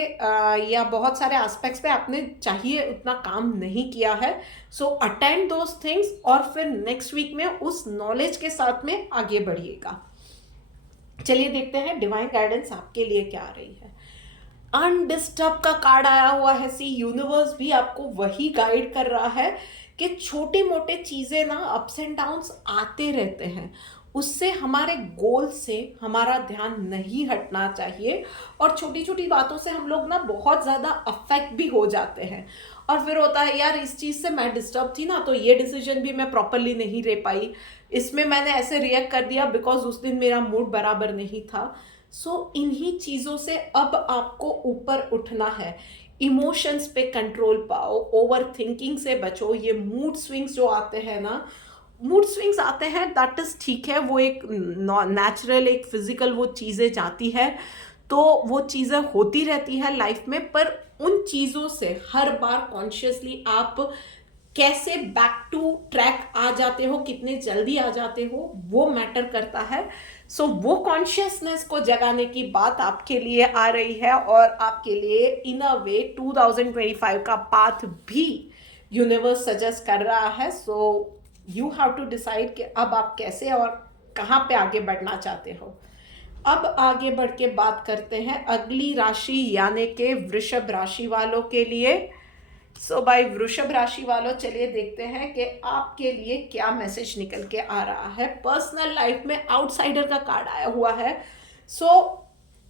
या बहुत सारे एस्पेक्ट्स पे आपने चाहिए उतना काम नहीं किया है। सो अटेंड दोज थिंग्स और फिर नेक्स्ट वीक में उस नॉलेज के साथ में आगे बढ़िएगा। चलिए देखते हैं डिवाइन गाइडेंस आपके लिए क्या आ रही है। अनडिस्टर्ब का कार्ड आया हुआ है। सी यूनिवर्स भी आपको वही गाइड कर रहा है कि छोटे मोटे चीज़ें ना अप्स एंड डाउन्स आते रहते हैं, उससे हमारे गोल से हमारा ध्यान नहीं हटना चाहिए। और छोटी छोटी बातों से हम लोग ना बहुत ज़्यादा अफेक्ट भी हो जाते हैं और फिर होता है यार इस चीज़ से मैं डिस्टर्ब थी ना, तो ये डिसीजन भी मैं प्रॉपरली नहीं ले पाई, इसमें मैंने ऐसे रिएक्ट कर दिया बिकॉज उस दिन मेरा मूड बराबर नहीं था। सो इन्हीं चीज़ों से अब आपको ऊपर उठना है। इमोशंस पे कंट्रोल पाओ, ओवर थिंकिंग से बचो। ये मूड स्विंग्स जो आते हैं ना, मूड स्विंग्स आते हैं दैट इज़ ठीक है, वो एक नेचुरल एक फिजिकल वो चीज़ें जाती है, तो वो चीज़ें होती रहती है लाइफ में। पर उन चीज़ों से हर बार कॉन्शियसली आप कैसे बैक टू ट्रैक आ जाते हो, कितने जल्दी आ जाते हो, वो मैटर करता है। सो वो कॉन्शियसनेस को जगाने की बात आपके लिए आ रही है और आपके लिए इन अ वे 2025 का पाथ भी यूनिवर्स सजेस्ट कर रहा है। So you have to decide कि अब आप कैसे और कहाँ पे आगे बढ़ना चाहते हो। अब आगे बढ़ के बात करते हैं अगली राशि यानी कि वृषभ राशि वालों के लिए। सो भाई वृषभ राशि वालों, चलिए देखते हैं कि आपके लिए क्या मैसेज निकल के आ रहा है। पर्सनल लाइफ में आउटसाइडर का कार्ड आया हुआ है। सो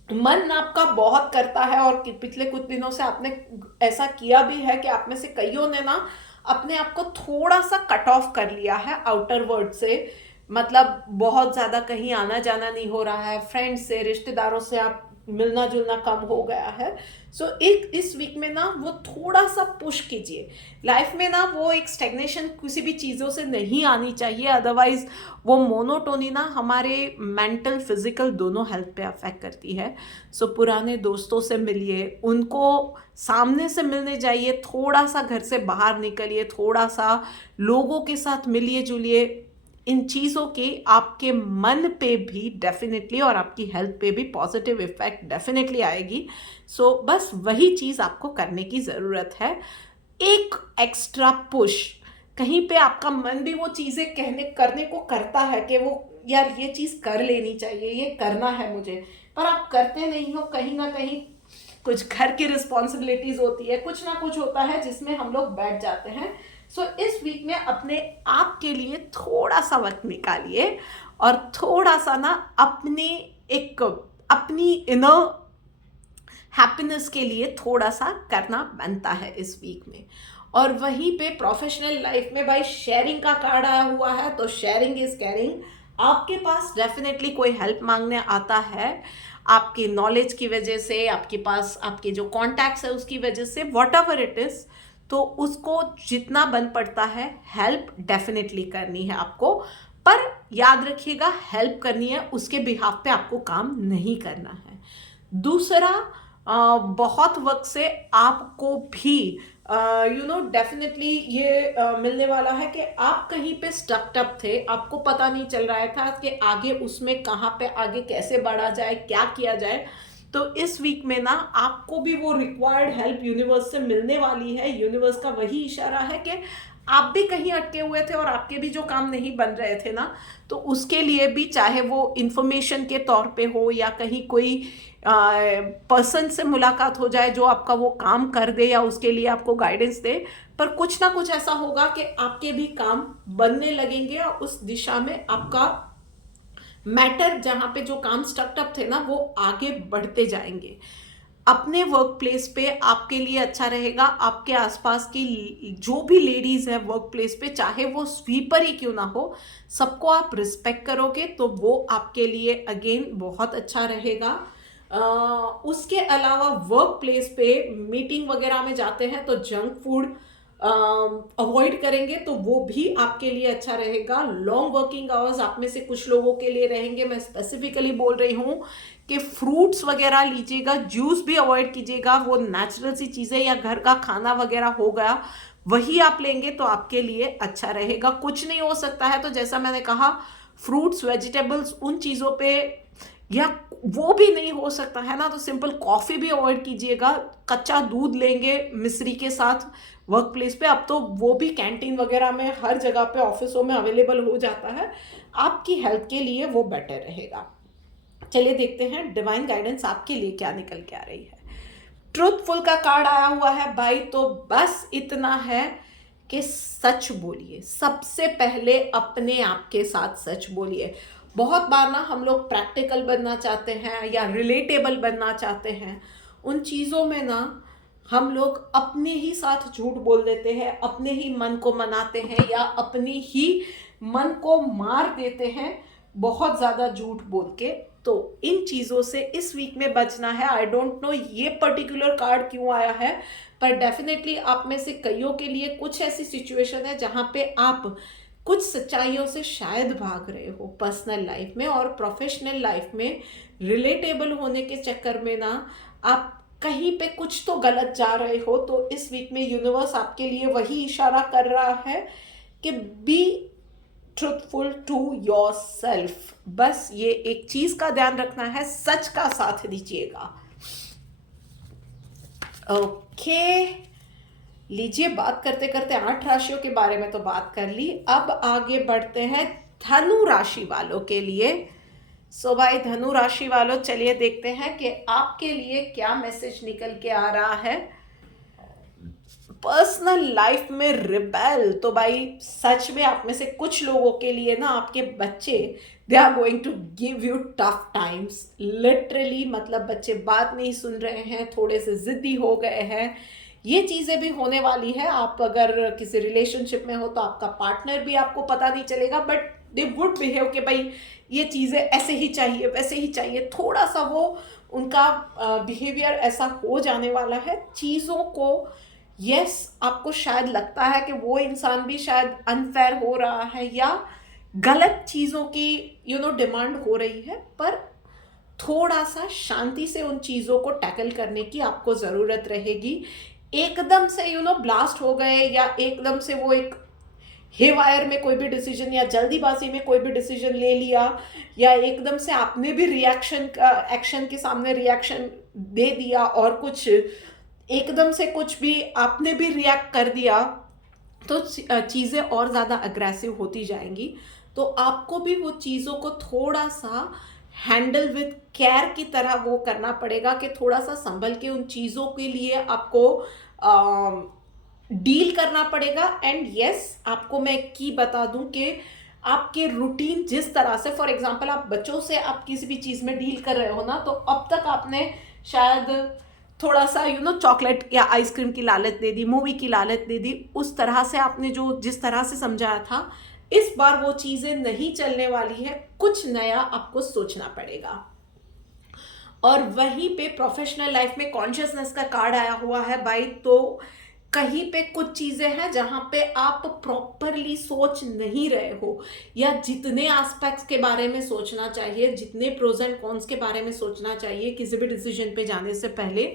मन आपका बहुत करता है और पिछले कुछ दिनों से आपने ऐसा किया भी है कि आप में से कईयों ने ना अपने आप को थोड़ा सा कट ऑफ कर लिया है आउटर वर्ल्ड से। मतलब बहुत ज़्यादा कहीं आना जाना नहीं हो रहा है, फ्रेंड्स से, रिश्तेदारों से आप मिलना जुलना कम हो गया है। सो एक इस वीक में ना वो थोड़ा सा पुश कीजिए लाइफ में ना, वो एक स्टेग्नेशन किसी भी चीज़ों से नहीं आनी चाहिए, अदरवाइज वो मोनोटोनी ना हमारे मेंटल फिजिकल दोनों हेल्थ पे अफेक्ट करती है। सो पुराने दोस्तों से मिलिए, उनको सामने से मिलने जाइए, थोड़ा सा घर से बाहर निकलिए, थोड़ा सा लोगों के साथ मिलिए जुलिए। इन चीज़ों के आपके मन पे भी डेफिनेटली और आपकी हेल्थ पे भी पॉजिटिव इफेक्ट डेफिनेटली आएगी। सो बस वही चीज़ आपको करने की ज़रूरत है, एक एक्स्ट्रा पुश। कहीं पे आपका मन भी वो चीज़ें करने को करता है कि वो यार ये चीज़ कर लेनी चाहिए, ये करना है मुझे, पर आप करते नहीं हो। कहीं ना कहीं कुछ घर की रिस्पॉन्सिबिलिटीज़ होती है, कुछ ना कुछ होता है जिसमें हम लोग बैठ जाते हैं। सो इस वीक में अपने आप के लिए थोड़ा सा वक्त निकालिए और थोड़ा सा ना अपनी इनर हैप्पीनेस के लिए थोड़ा सा करना बनता है इस वीक में। और वहीं पे प्रोफेशनल लाइफ में भाई शेयरिंग का कार्ड आया हुआ है, तो शेयरिंग इज केयरिंग। आपके पास डेफिनेटली कोई हेल्प मांगने आता है, आपकी नॉलेज की वजह से, आपके पास आपके जो कॉन्टैक्ट्स है उसकी वजह से, वॉट एवर इट इज़, तो उसको जितना बन पड़ता है हेल्प डेफिनेटली करनी है आपको। पर याद रखिएगा हेल्प करनी है, उसके बिहाफ पे आपको काम नहीं करना है। दूसरा, बहुत वक्त से आपको भी डेफिनेटली ये मिलने वाला है कि आप कहीं पे स्टक्ड अप थे, आपको पता नहीं चल रहा था कि आगे उसमें कहाँ पे आगे कैसे बढ़ा जाए, क्या किया जाए। तो इस वीक में ना आपको भी वो रिक्वायर्ड हेल्प यूनिवर्स से मिलने वाली है। यूनिवर्स का वही इशारा है कि आप भी कहीं अटके हुए थे और आपके भी जो काम नहीं बन रहे थे ना, तो उसके लिए भी, चाहे वो इन्फॉर्मेशन के तौर पे हो या कहीं कोई पर्सन से मुलाकात हो जाए जो आपका वो काम कर दे या उसके लिए आपको गाइडेंस दे, पर कुछ ना कुछ ऐसा होगा कि आपके भी काम बनने लगेंगे और उस दिशा में आपका मैटर, जहाँ पे जो काम स्टक्ड अप थे ना, वो आगे बढ़ते जाएंगे। अपने वर्क प्लेस पे आपके लिए अच्छा रहेगा। आपके आसपास की जो भी लेडीज है वर्क प्लेस पे, चाहे वो स्वीपर ही क्यों ना हो, सबको आप रिस्पेक्ट करोगे तो वो आपके लिए अगेन बहुत अच्छा रहेगा। उसके अलावा वर्क प्लेस पे मीटिंग वगैरह में जाते हैं तो जंक फूड अवॉइड करेंगे तो वो भी आपके लिए अच्छा रहेगा। लॉन्ग वर्किंग आवर्स आप में से कुछ लोगों के लिए रहेंगे, मैं स्पेसिफिकली बोल रही हूँ कि फ्रूट्स वगैरह लीजिएगा, जूस भी अवॉइड कीजिएगा। वो नेचुरल सी चीज़ें या घर का खाना वगैरह हो गया वही आप लेंगे तो आपके लिए अच्छा रहेगा। कुछ नहीं हो सकता है तो जैसा मैंने कहा, फ्रूट्स वेजिटेबल्स उन चीज़ों पे, या वो भी नहीं हो सकता है ना तो सिंपल कॉफ़ी भी अवॉइड कीजिएगा। कच्चा दूध लेंगे मिश्री के साथ वर्क प्लेस पे, अब तो वो भी कैंटीन वगैरह में हर जगह पे ऑफिसों में अवेलेबल हो जाता है, आपकी हेल्थ के लिए वो बेटर रहेगा। चलिए देखते हैं डिवाइन गाइडेंस आपके लिए क्या निकल के आ रही है। ट्रूथफुल का कार्ड आया हुआ है भाई, तो बस इतना है कि सच बोलिए। सबसे पहले अपने आप के साथ सच बोलिए। बहुत बार ना हम लोग प्रैक्टिकल बनना चाहते हैं या रिलेटेबल बनना चाहते हैं, उन चीज़ों में ना हम लोग अपने ही साथ झूठ बोल देते हैं, अपने ही मन को मनाते हैं या अपनी ही मन को मार देते हैं बहुत ज़्यादा झूठ बोल के। तो इन चीज़ों से इस वीक में बचना है। आई डोंट नो ये पर्टिकुलर कार्ड क्यों आया है, पर डेफिनेटली आप में से कईयों के लिए कुछ ऐसी सिचुएशन है जहाँ पे आप कुछ सच्चाइयों से शायद भाग रहे हो पर्सनल लाइफ में, और प्रोफेशनल लाइफ में रिलेटेबल होने के चक्कर में ना आप कहीं पे कुछ तो गलत जा रहे हो। तो इस वीक में यूनिवर्स आपके लिए वही इशारा कर रहा है कि be truthful to yourself. बस ये एक चीज का ध्यान रखना है, सच का साथ दीजिएगा। ओके, लीजिए, बात करते करते 8 राशियों के बारे में तो बात कर ली, अब आगे बढ़ते हैं धनु राशि वालों के लिए। सो भाई धनु राशि वालों, चलिए देखते हैं कि आपके लिए क्या मैसेज निकल के आ रहा है। पर्सनल लाइफ में रिबेल, तो भाई सच में आप में से कुछ लोगों के लिए ना आपके बच्चे they are going to give you tough times. Literally मतलब बच्चे बात नहीं सुन रहे हैं, थोड़े से जिद्दी हो गए हैं, ये चीज़ें भी होने वाली है। आप अगर किसी रिलेशनशिप में हो तो आपका पार्टनर भी आपको पता नहीं चलेगा, बट दे वुड बिहेव कि भाई ये चीज़ें ऐसे ही चाहिए वैसे ही चाहिए। थोड़ा सा वो उनका बिहेवियर ऐसा हो जाने वाला है चीज़ों को। यस, आपको शायद लगता है कि वो इंसान भी शायद अनफेयर हो रहा है या गलत चीज़ों की डिमांड हो रही है, पर थोड़ा सा शांति से उन चीज़ों को टैकल करने की आपको ज़रूरत रहेगी। एकदम से ब्लास्ट हो गए या एकदम से वो एक हेवायर में कोई भी डिसीजन या जल्दीबाजी में कोई भी डिसीजन ले लिया, या एकदम से आपने भी रिएक्शन एक्शन के सामने रिएक्शन दे दिया और कुछ एकदम से कुछ भी आपने भी रिएक्ट कर दिया, तो चीज़ें और ज़्यादा अग्रेसिव होती जाएंगी। तो आपको भी वो चीज़ों को थोड़ा सा हैंडल विद केयर की तरह वो करना पड़ेगा कि थोड़ा सा संभल के उन चीज़ों के लिए आपको डील करना पड़ेगा। एंड यस, आपको मैं की बता दूं कि आपके रूटीन जिस तरह से, फॉर एग्जांपल आप बच्चों से आप किसी भी चीज़ में डील कर रहे हो ना, तो अब तक आपने शायद थोड़ा सा चॉकलेट या आइसक्रीम की लालच दे दी, मूवी की लालच दे दी, उस तरह से आपने जो जिस तरह से समझाया था, इस बार वो चीज़ें नहीं चलने वाली है, कुछ नया आपको सोचना पड़ेगा। और वहीं पे प्रोफेशनल लाइफ में कॉन्शियसनेस का कार्ड आया हुआ है भाई, तो कहीं पे कुछ चीज़ें हैं जहाँ पे आप प्रॉपरली सोच नहीं रहे हो, या जितने एस्पेक्ट्स के बारे में सोचना चाहिए, जितने प्रोज एंड कॉन्स के बारे में सोचना चाहिए किसी भी डिसीजन पे जाने से पहले,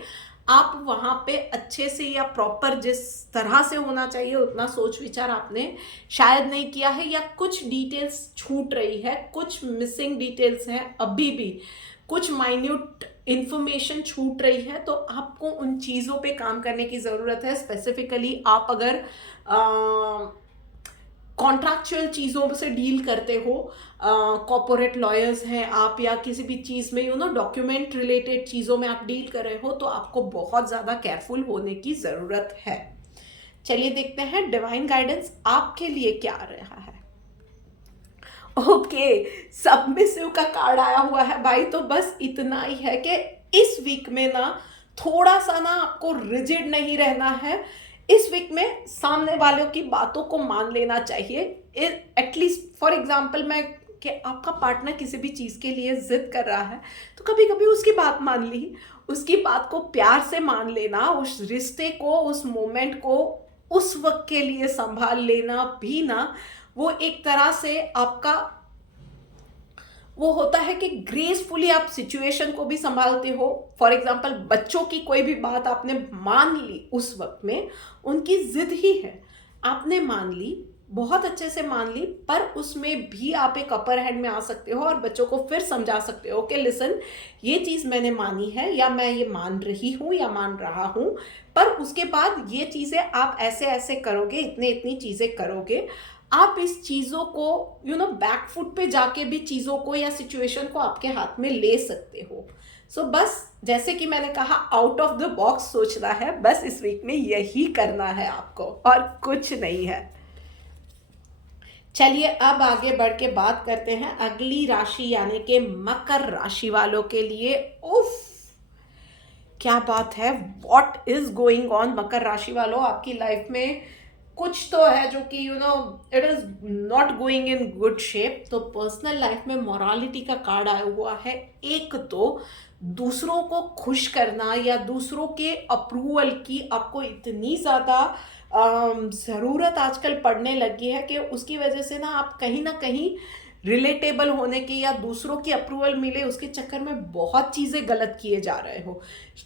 आप वहाँ पे अच्छे से या प्रॉपर जिस तरह से होना चाहिए उतना सोच विचार आपने शायद नहीं किया है, या कुछ डिटेल्स छूट रही है, कुछ मिसिंग डिटेल्स हैं, अभी भी कुछ माइन्यूट इंफॉर्मेशन छूट रही है, तो आपको उन चीज़ों पे काम करने की ज़रूरत है। स्पेसिफिकली आप अगर कॉन्ट्रैक्चुअल चीज़ों से डील करते हो, कॉर्पोरेट लॉयर्स हैं आप, या किसी भी चीज़ में डॉक्यूमेंट रिलेटेड चीज़ों में आप डील कर रहे हो, तो आपको बहुत ज़्यादा केयरफुल होने की ज़रूरत है। चलिए देखते हैं डिवाइन गाइडेंस आपके लिए क्या आ रहा है। ओके, सबमिसिव का कार्ड आया हुआ है भाई, तो बस इतना ही है कि इस वीक में ना थोड़ा सा ना आपको रिजिड नहीं रहना है। इस वीक में सामने वालों की बातों को मान लेना चाहिए। एटलीस्ट फॉर एग्जाम्पल मैं, कि आपका पार्टनर किसी भी चीज़ के लिए जिद कर रहा है तो कभी कभी उसकी बात मान ली, उसकी बात को प्यार से मान लेना, उस रिश्ते को, उस मोमेंट को उस वक्त के लिए संभाल लेना भी ना, वो एक तरह से आपका वो होता है कि ग्रेसफुली आप सिचुएशन को भी संभालते हो। फॉर एग्जाम्पल बच्चों की कोई भी बात आपने मान ली उस वक्त में, उनकी जिद ही है, आपने मान ली, बहुत अच्छे से मान ली, पर उसमें भी आप एक अपर हैंड में आ सकते हो और बच्चों को फिर समझा सकते हो कि लिसन, ये चीज़ मैंने मानी है या मैं ये मान रही हूँ या मान रहा हूँ, पर उसके बाद ये चीज़ें आप ऐसे ऐसे करोगे, इतनी इतनी चीज़ें करोगे। आप इस चीज़ों को बैक फुट पे जाके भी चीज़ों को या सिचुएशन को आपके हाथ में ले सकते हो। सो बस जैसे कि मैंने कहा, आउट ऑफ द बॉक्स सोचना है, बस इस वीक में यही करना है आपको और कुछ नहीं है। चलिए अब आगे बढ़ के बात करते हैं अगली राशि यानी कि मकर राशि वालों के लिए। उफ, क्या बात है, व्हाट इज गोइंग ऑन मकर राशि वालों, आपकी लाइफ में कुछ तो है जो कि it is not going in good shape. तो पर्सनल लाइफ में मोरालिटी का कार्ड आया हुआ है। एक तो दूसरों को खुश करना या दूसरों के अप्रूवल की आपको इतनी ज़्यादा ज़रूरत आजकल पड़ने लगी है कि उसकी वजह से आप कहीं ना कहीं रिलेटेबल होने की या दूसरों की अप्रूवल मिले उसके चक्कर में बहुत चीज़ें गलत किए जा रहे हो।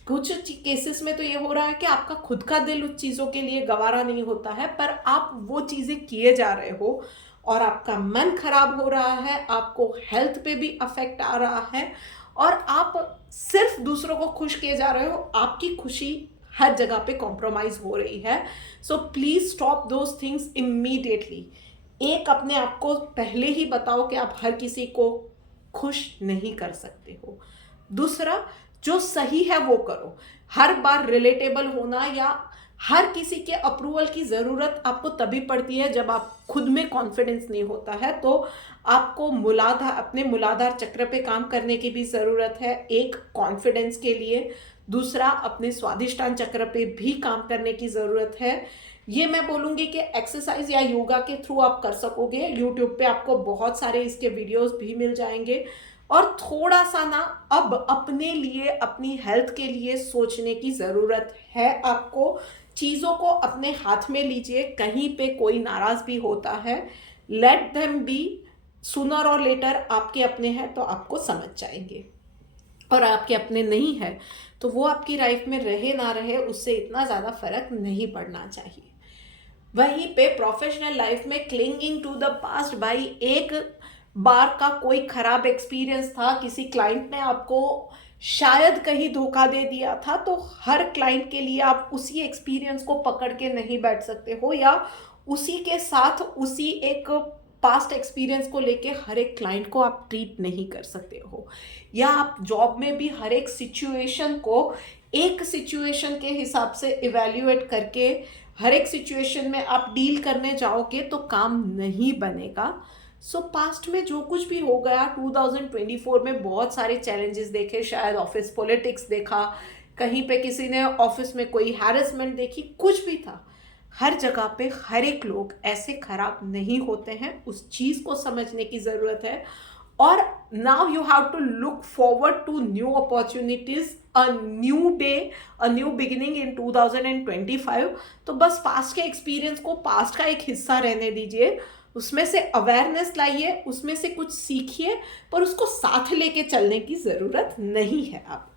कुछ केसेस में तो ये हो रहा है कि आपका खुद का दिल उस चीज़ों के लिए गवारा नहीं होता है, पर आप वो चीज़ें किए जा रहे हो और आपका मन खराब हो रहा है, आपको हेल्थ पे भी अफेक्ट आ रहा है और आप सिर्फ दूसरों को खुश किए जा रहे हो, आपकी खुशी हर जगह पे कॉम्प्रोमाइज हो रही है। So please stop those things immediately. एक, अपने आप को पहले ही बताओ कि आप हर किसी को खुश नहीं कर सकते हो। दूसरा, जो सही है वो करो। हर बार रिलेटेबल होना या हर किसी के अप्रूवल की ज़रूरत आपको तभी पड़ती है जब आप खुद में कॉन्फिडेंस नहीं होता है। तो आपको अपने मूलाधार चक्र पे काम करने की भी ज़रूरत है, एक कॉन्फिडेंस के लिए। दूसरा, अपने स्वादिष्टान चक्र पे भी काम करने की ज़रूरत है। ये मैं बोलूँगी कि एक्सरसाइज या योगा के थ्रू आप कर सकोगे। यूट्यूब पे आपको बहुत सारे इसके वीडियोस भी मिल जाएंगे। और थोड़ा सा अब अपने लिए, अपनी हेल्थ के लिए सोचने की ज़रूरत है आपको। चीज़ों को अपने हाथ में लीजिए। कहीं पे कोई नाराज़ भी होता है, लेट देम बी, सूनर और लेटर आपके अपने हैं तो आपको समझ जाएंगे, और आपके अपने नहीं है तो वो आपकी लाइफ में रहे ना रहे उससे इतना ज़्यादा फर्क नहीं पड़ना चाहिए। वहीं पे प्रोफेशनल लाइफ में क्लिंगिंग टू द पास्ट, भाई एक बार का कोई खराब एक्सपीरियंस था, किसी क्लाइंट ने आपको शायद कहीं धोखा दे दिया था, तो हर क्लाइंट के लिए आप उसी एक्सपीरियंस को पकड़ के नहीं बैठ सकते हो, या उसी के साथ उसी एक पास्ट एक्सपीरियंस को लेके हर एक क्लाइंट को आप ट्रीट नहीं कर सकते हो। या आप जॉब में भी हर एक सिचुएशन को एक सिचुएशन के हिसाब से इवैल्यूएट करके हर एक सिचुएशन में आप डील करने जाओगे तो काम नहीं बनेगा। सो पास्ट में जो कुछ भी हो गया, 2024 में बहुत सारे चैलेंजेस देखे, शायद ऑफिस पॉलिटिक्स देखा, कहीं पे किसी ने ऑफिस में कोई हैरेसमेंट देखी, कुछ भी था, हर जगह पे हर एक लोग ऐसे खराब नहीं होते हैं, उस चीज़ को समझने की ज़रूरत है। और now you have to look forward to new opportunities, a new day, a new beginning in 2025। तो बस पास्ट के एक्सपीरियंस को पास्ट का एक हिस्सा रहने दीजिए, उसमें से अवेयरनेस लाइए, उसमें से कुछ सीखिए, पर उसको साथ लेके चलने की ज़रूरत नहीं है। आप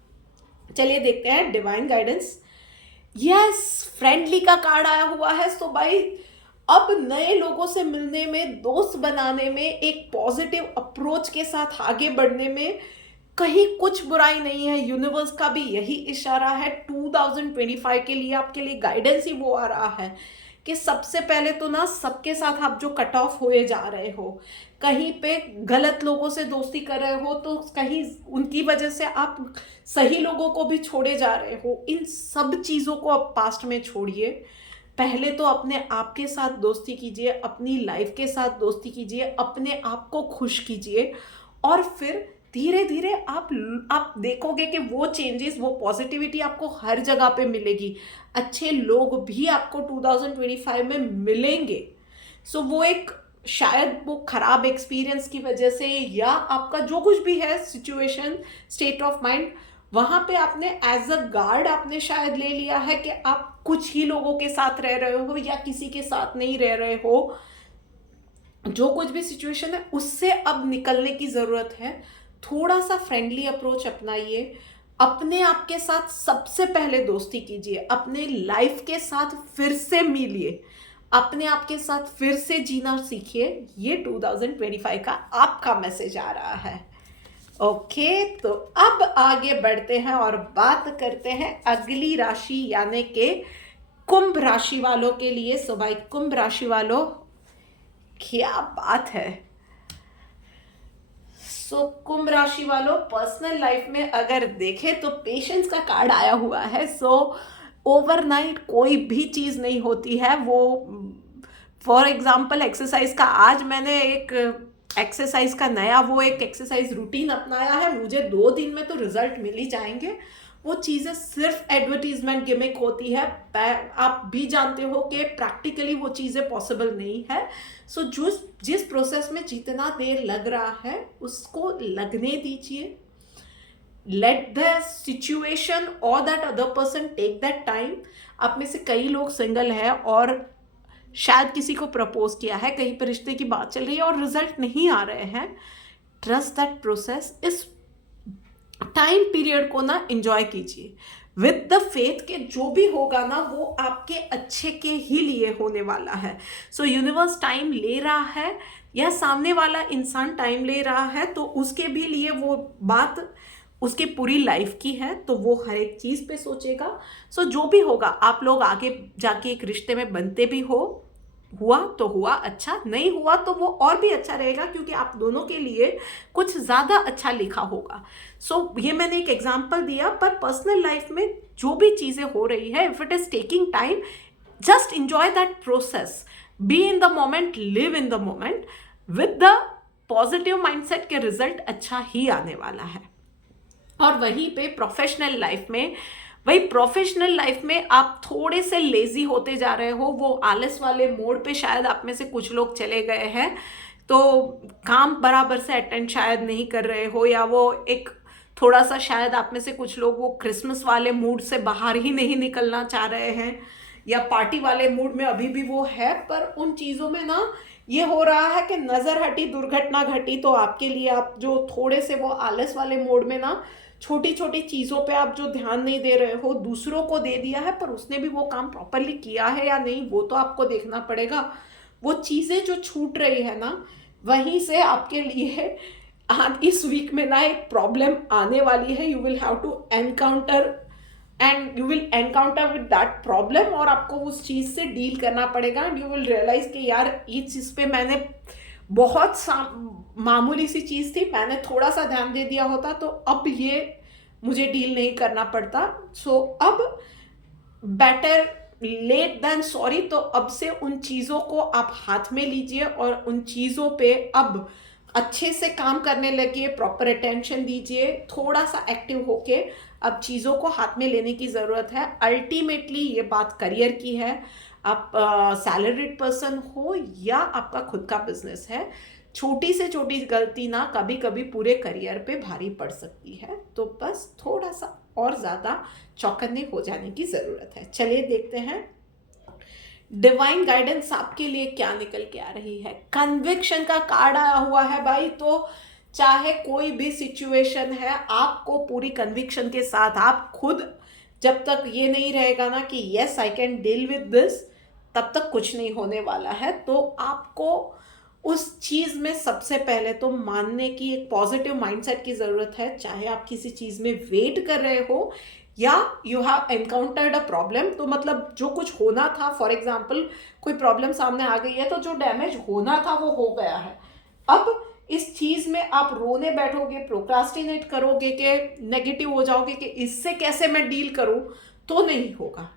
चलिए देखते हैं डिवाइन गाइडेंस। यस, फ्रेंडली का कार्ड आया हुआ है। तो भाई अब नए लोगों से मिलने में, दोस्त बनाने में, एक पॉजिटिव अप्रोच के साथ आगे बढ़ने में कहीं कुछ बुराई नहीं है। यूनिवर्स का भी यही इशारा है। 2025 के लिए आपके लिए गाइडेंस ही वो आ रहा है कि सबसे पहले तो सबके साथ आप जो कट ऑफ हुए जा रहे हो, कहीं पे गलत लोगों से दोस्ती कर रहे हो तो कहीं उनकी वजह से आप सही लोगों को भी छोड़े जा रहे हो, इन सब चीज़ों को आप पास्ट में छोड़िए। पहले तो अपने आप के साथ दोस्ती कीजिए, अपनी लाइफ के साथ दोस्ती कीजिए, अपने आप को खुश कीजिए, और फिर धीरे धीरे आप देखोगे कि वो चेंजेस, वो पॉजिटिविटी आपको हर जगह पे मिलेगी। अच्छे लोग भी आपको 2025 में मिलेंगे। सो वो एक, शायद वो खराब एक्सपीरियंस की वजह से या आपका जो कुछ भी है सिचुएशन, स्टेट ऑफ माइंड, वहां पे आपने एज अ गार्ड आपने शायद ले लिया है कि आप कुछ ही लोगों के साथ रह रहे हो या किसी के साथ नहीं रह रहे हो। जो कुछ भी सिचुएशन है उससे अब निकलने की ज़रूरत है। थोड़ा सा फ्रेंडली अप्रोच अपनाइए, अपने आप के साथ सबसे पहले दोस्ती कीजिए, अपने लाइफ के साथ फिर से मिलिए, अपने आप के साथ फिर से जीना सीखिए। ये 2025 का आपका मैसेज आ रहा है। ओके, तो अब आगे बढ़ते हैं और बात करते हैं अगली राशि यानी कि कुंभ राशि वालों के लिए। सो भाई कुंभ राशि वालों, क्या बात है। सो कुंभ राशि वालों, पर्सनल लाइफ में अगर देखें तो पेशेंस का कार्ड आया हुआ है। सो ओवरनाइट कोई भी चीज़ नहीं होती है। वो फॉर एग्जांपल एक्सरसाइज का, आज मैंने एक एक्सरसाइज का नया वो एक एक्सरसाइज रूटीन अपनाया है, मुझे 2 दिन में तो रिजल्ट मिल ही जाएंगे। वो चीज़ें सिर्फ एडवर्टीजमेंट गिमिक होती है। आप भी जानते हो कि प्रैक्टिकली वो चीज़ें पॉसिबल नहीं है। सो जिस प्रोसेस में जितना देर लग रहा है उसको लगने दीजिए। लेट द सिचुएशन और that other person take that time. आप में से कई लोग सिंगल है और शायद किसी को प्रपोज किया है, कहीं पर रिश्ते की बात चल रही है और रिजल्ट नहीं आ रहे हैं। Trust that process. इस टाइम पीरियड को ना एंजॉय कीजिए विद द फेथ कि जो भी होगा ना वो आपके अच्छे के ही लिए होने वाला है। सो यूनिवर्स टाइम ले रहा है या सामने वाला इंसान टाइम ले रहा है तो उसके भी लिए वो बात उसकी पूरी लाइफ की है, तो वो हर एक चीज़ पे सोचेगा। सो जो भी होगा, आप लोग आगे जाके एक रिश्ते में बनते भी हो, हुआ तो हुआ अच्छा, नहीं हुआ तो वो और भी अच्छा रहेगा क्योंकि आप दोनों के लिए कुछ ज़्यादा अच्छा लिखा होगा। सो ये मैंने एक एग्जांपल दिया, पर पर्सनल लाइफ में जो भी चीज़ें हो रही है, if it is taking time, just enjoy that process, be in the moment, live in the moment with the positive mindset के रिजल्ट अच्छा ही आने वाला है। और वहीं पे प्रोफेशनल लाइफ में आप थोड़े से लेजी होते जा रहे हो, वो आलस वाले मोड पे शायद आप में से कुछ लोग चले गए हैं, तो काम बराबर से अटेंड शायद नहीं कर रहे हो, या वो एक थोड़ा सा शायद आप में से कुछ लोग वो क्रिसमस वाले मूड से बाहर ही नहीं निकलना चाह रहे हैं, या पार्टी वाले मूड में अभी भी वो है। पर उन चीज़ों में ना ये हो रहा है कि नज़र हटी दुर्घटना घटी। तो आपके लिए, आप जो थोड़े से वो आलस वाले मोड में ना छोटी छोटी चीज़ों पे आप जो ध्यान नहीं दे रहे हो, दूसरों को दे दिया है, पर उसने भी वो काम प्रॉपरली किया है या नहीं वो तो आपको देखना पड़ेगा। वो चीज़ें जो छूट रही है ना, वहीं से आपके लिए इस वीक में ना एक प्रॉब्लम आने वाली है। You will have to encounter with that problem, और आपको उस चीज़ से डील करना पड़ेगा। एंड यू विल रियलाइज कि यार ये चीज़ पे मैंने बहुत मामूली सी चीज़ थी, मैंने थोड़ा सा ध्यान दे दिया होता तो अब ये मुझे डील नहीं करना पड़ता। सो अब बेटर लेट देन सॉरी। तो अब से उन चीज़ों को आप हाथ में लीजिए और उन चीज़ों पे अब अच्छे से काम करने लगिए, प्रॉपर अटेंशन दीजिए, थोड़ा सा एक्टिव होके अब चीज़ों को हाथ में लेने की ज़रूरत है। अल्टीमेटली ये बात करियर की है, आप सैलरीड पर्सन हो या आपका खुद का बिजनेस है, छोटी से छोटी गलती ना कभी कभी पूरे करियर पे भारी पड़ सकती है। तो बस थोड़ा सा और ज़्यादा चौकन्ने हो जाने की ज़रूरत है। चलिए देखते हैं डिवाइन गाइडेंस आपके लिए क्या निकल के आ रही है। कन्विक्शन का कार्ड आया हुआ है भाई। तो चाहे कोई भी सिचुएशन है, आपको पूरी कन्विक्शन के साथ, आप खुद जब तक ये नहीं रहेगा ना कि yes I can deal with this, तब तक कुछ नहीं होने वाला है। तो आपको उस चीज़ में सबसे पहले तो मानने की एक पॉजिटिव माइंडसेट की ज़रूरत है। चाहे आप किसी चीज़ में वेट कर रहे हो या you have encountered a problem, तो मतलब जो कुछ होना था, फॉर एग्जाम्पल कोई प्रॉब्लम सामने आ गई है तो जो डैमेज होना था वो हो गया है। अब इस चीज़ में आप रोने बैठोगे, प्रोक्रास्टिनेट करोगे, कि नेगेटिव हो जाओगे कि इससे कैसे मैं डील करूं, तो नहीं होगा।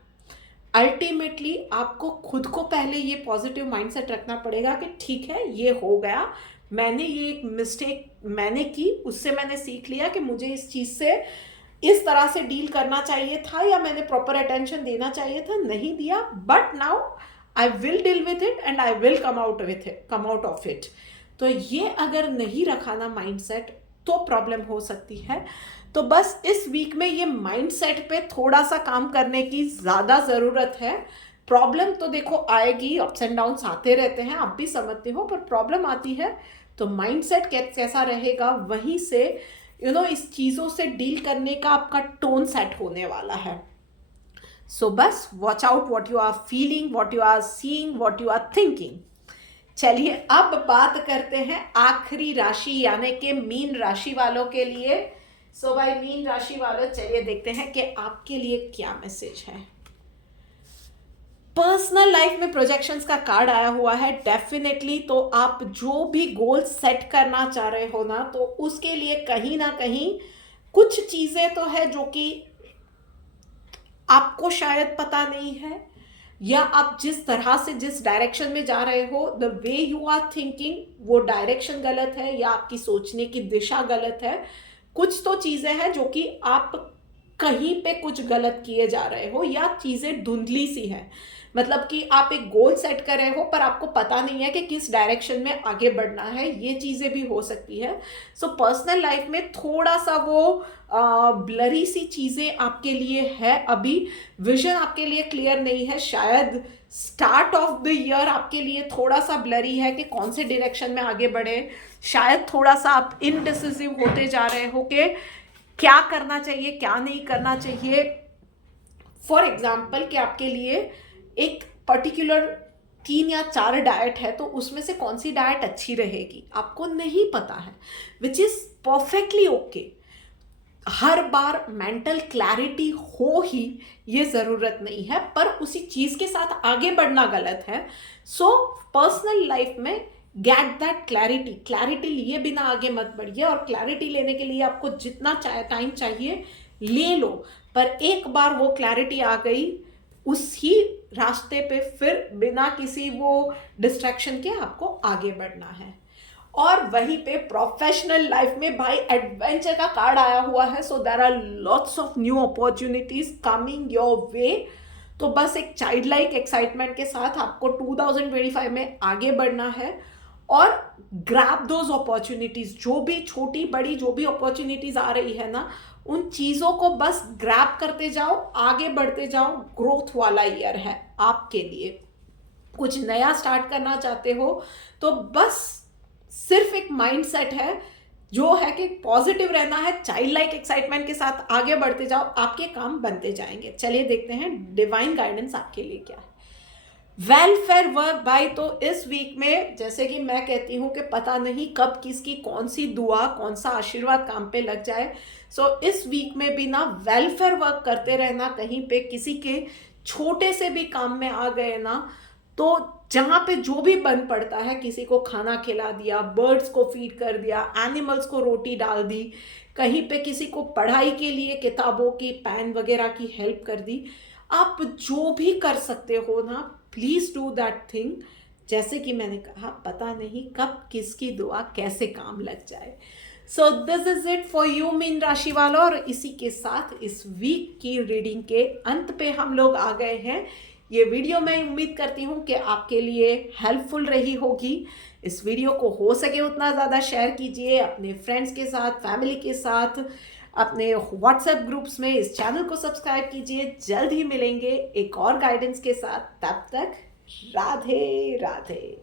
अल्टीमेटली आपको खुद को पहले ये पॉजिटिव माइंडसेट रखना पड़ेगा कि ठीक है ये हो गया, मैंने ये एक मिस्टेक मैंने की, उससे मैंने सीख लिया कि मुझे इस चीज़ से इस तरह से डील करना चाहिए था या मैंने प्रॉपर अटेंशन देना चाहिए था, नहीं दिया, but now I will deal with it and I will come out of it. तो ये अगर नहीं रखा ना माइंडसेट तो प्रॉब्लम हो सकती है। तो बस इस वीक में ये माइंडसेट पे थोड़ा सा काम करने की ज़्यादा ज़रूरत है। प्रॉब्लम तो देखो आएगी, अप्स एंड डाउन्स आते रहते हैं, आप भी समझते हो, पर प्रॉब्लम आती है तो माइंडसेट कैसा रहेगा, वहीं से इस चीज़ों से डील करने का आपका टोन सेट होने वाला है। सो बस watch out what you are feeling, what you are seeing, what you are thinking. चलिए अब बात करते हैं आखिरी राशि यानी कि मीन राशि वालों के लिए। सो भाई मीन राशि वालों, चलिए देखते हैं कि आपके लिए क्या मैसेज है। पर्सनल लाइफ में प्रोजेक्शंस का कार्ड आया हुआ है। डेफिनेटली तो आप जो भी गोल सेट करना चाह रहे हो ना, तो उसके लिए कहीं ना कहीं कुछ चीजें तो है जो कि आपको शायद पता नहीं है, या आप जिस तरह से जिस डायरेक्शन में जा रहे हो, the way you are thinking वो डायरेक्शन गलत है या आपकी सोचने की दिशा गलत है। कुछ तो चीज़ें हैं जो कि आप कहीं पे कुछ गलत किए जा रहे हो या चीज़ें धुंधली सी हैं। मतलब कि आप एक गोल सेट कर रहे हो पर आपको पता नहीं है कि किस डायरेक्शन में आगे बढ़ना है, ये चीज़ें भी हो सकती है। सो पर्सनल लाइफ में थोड़ा सा वो ब्लरी सी चीज़ें आपके लिए है, अभी विजन आपके लिए क्लियर नहीं है। शायद स्टार्ट ऑफ द ईयर आपके लिए थोड़ा सा ब्लरी है कि कौन से डायरेक्शन में आगे बढ़े। शायद थोड़ा सा आप इनडिसिसिव होते जा रहे हो कि क्या करना चाहिए क्या नहीं करना चाहिए। फॉर एग्जाम्पल कि आपके लिए एक पर्टिकुलर 3 या 4 डाइट है, तो उसमें से कौन सी डाइट अच्छी रहेगी आपको नहीं पता है, which is perfectly okay. Her bar mental clarity हो ही ये ज़रूरत नहीं है, पर उसी चीज़ के साथ आगे बढ़ना गलत है। सो पर्सनल लाइफ में गेट दैट क्लैरिटी लिए बिना आगे मत बढ़िए, और क्लैरिटी लेने के लिए आपको जितना टाइम चाहिए ले लो, पर एक बार वो क्लैरिटी आ गई उसी रास्ते पे फिर बिना किसी वो डिस्ट्रैक्शन के आपको आगे बढ़ना है। और वहीं पे प्रोफेशनल लाइफ में भाई एडवेंचर का कार्ड आया हुआ है। So there are lots of new opportunities coming your way. तो बस एक चाइल्ड लाइक एक्साइटमेंट के साथ आपको 2025 में आगे बढ़ना है और ग्रैब दोज अपॉर्चुनिटीज, जो भी छोटी बड़ी जो भी अपॉर्चुनिटीज आ रही है ना, उन चीज़ों को बस ग्रैब करते जाओ, आगे बढ़ते जाओ। ग्रोथ वाला ईयर है आपके लिए। कुछ नया स्टार्ट करना चाहते हो तो बस सिर्फ एक माइंडसेट है जो है कि पॉजिटिव रहना है, चाइल्ड लाइक एक्साइटमेंट के साथ आगे बढ़ते जाओ, आपके काम बनते जाएंगे। चलिए देखते हैं डिवाइन गाइडेंस आपके लिए क्या है। वेलफेयर वर्क भाई, तो इस वीक में जैसे कि मैं कहती हूँ कि पता नहीं कब किसकी कौन सी दुआ कौन सा आशीर्वाद काम पे लग जाए। सो इस वीक में भी ना वेलफेयर वर्क करते रहना, कहीं पे किसी के छोटे से भी काम में आ गए ना, तो जहाँ पे जो भी बन पड़ता है, किसी को खाना खिला दिया, बर्ड्स को फीड कर दिया, एनिमल्स को रोटी डाल दी, कहीं पे किसी को पढ़ाई के लिए किताबों की पेन वगैरह की हेल्प कर दी, आप जो भी कर सकते हो ना प्लीज़ डू दैट थिंग। जैसे कि मैंने कहा पता नहीं कब किसकी दुआ कैसे काम लग जाए। सो this is it for you mean राशि वालों, और इसी के साथ इस वीक की रीडिंग के अंत पे हम लोग आ गए हैं। ये वीडियो मैं उम्मीद करती हूँ कि आपके लिए हेल्पफुल रही होगी। इस वीडियो को हो सके उतना ज़्यादा शेयर कीजिए अपने फ्रेंड्स के साथ, फैमिली के साथ, अपने व्हाट्सएप ग्रुप्स में। इस चैनल को सब्सक्राइब कीजिए। जल्द ही मिलेंगे एक और गाइडेंस के साथ, तब तक राधे राधे।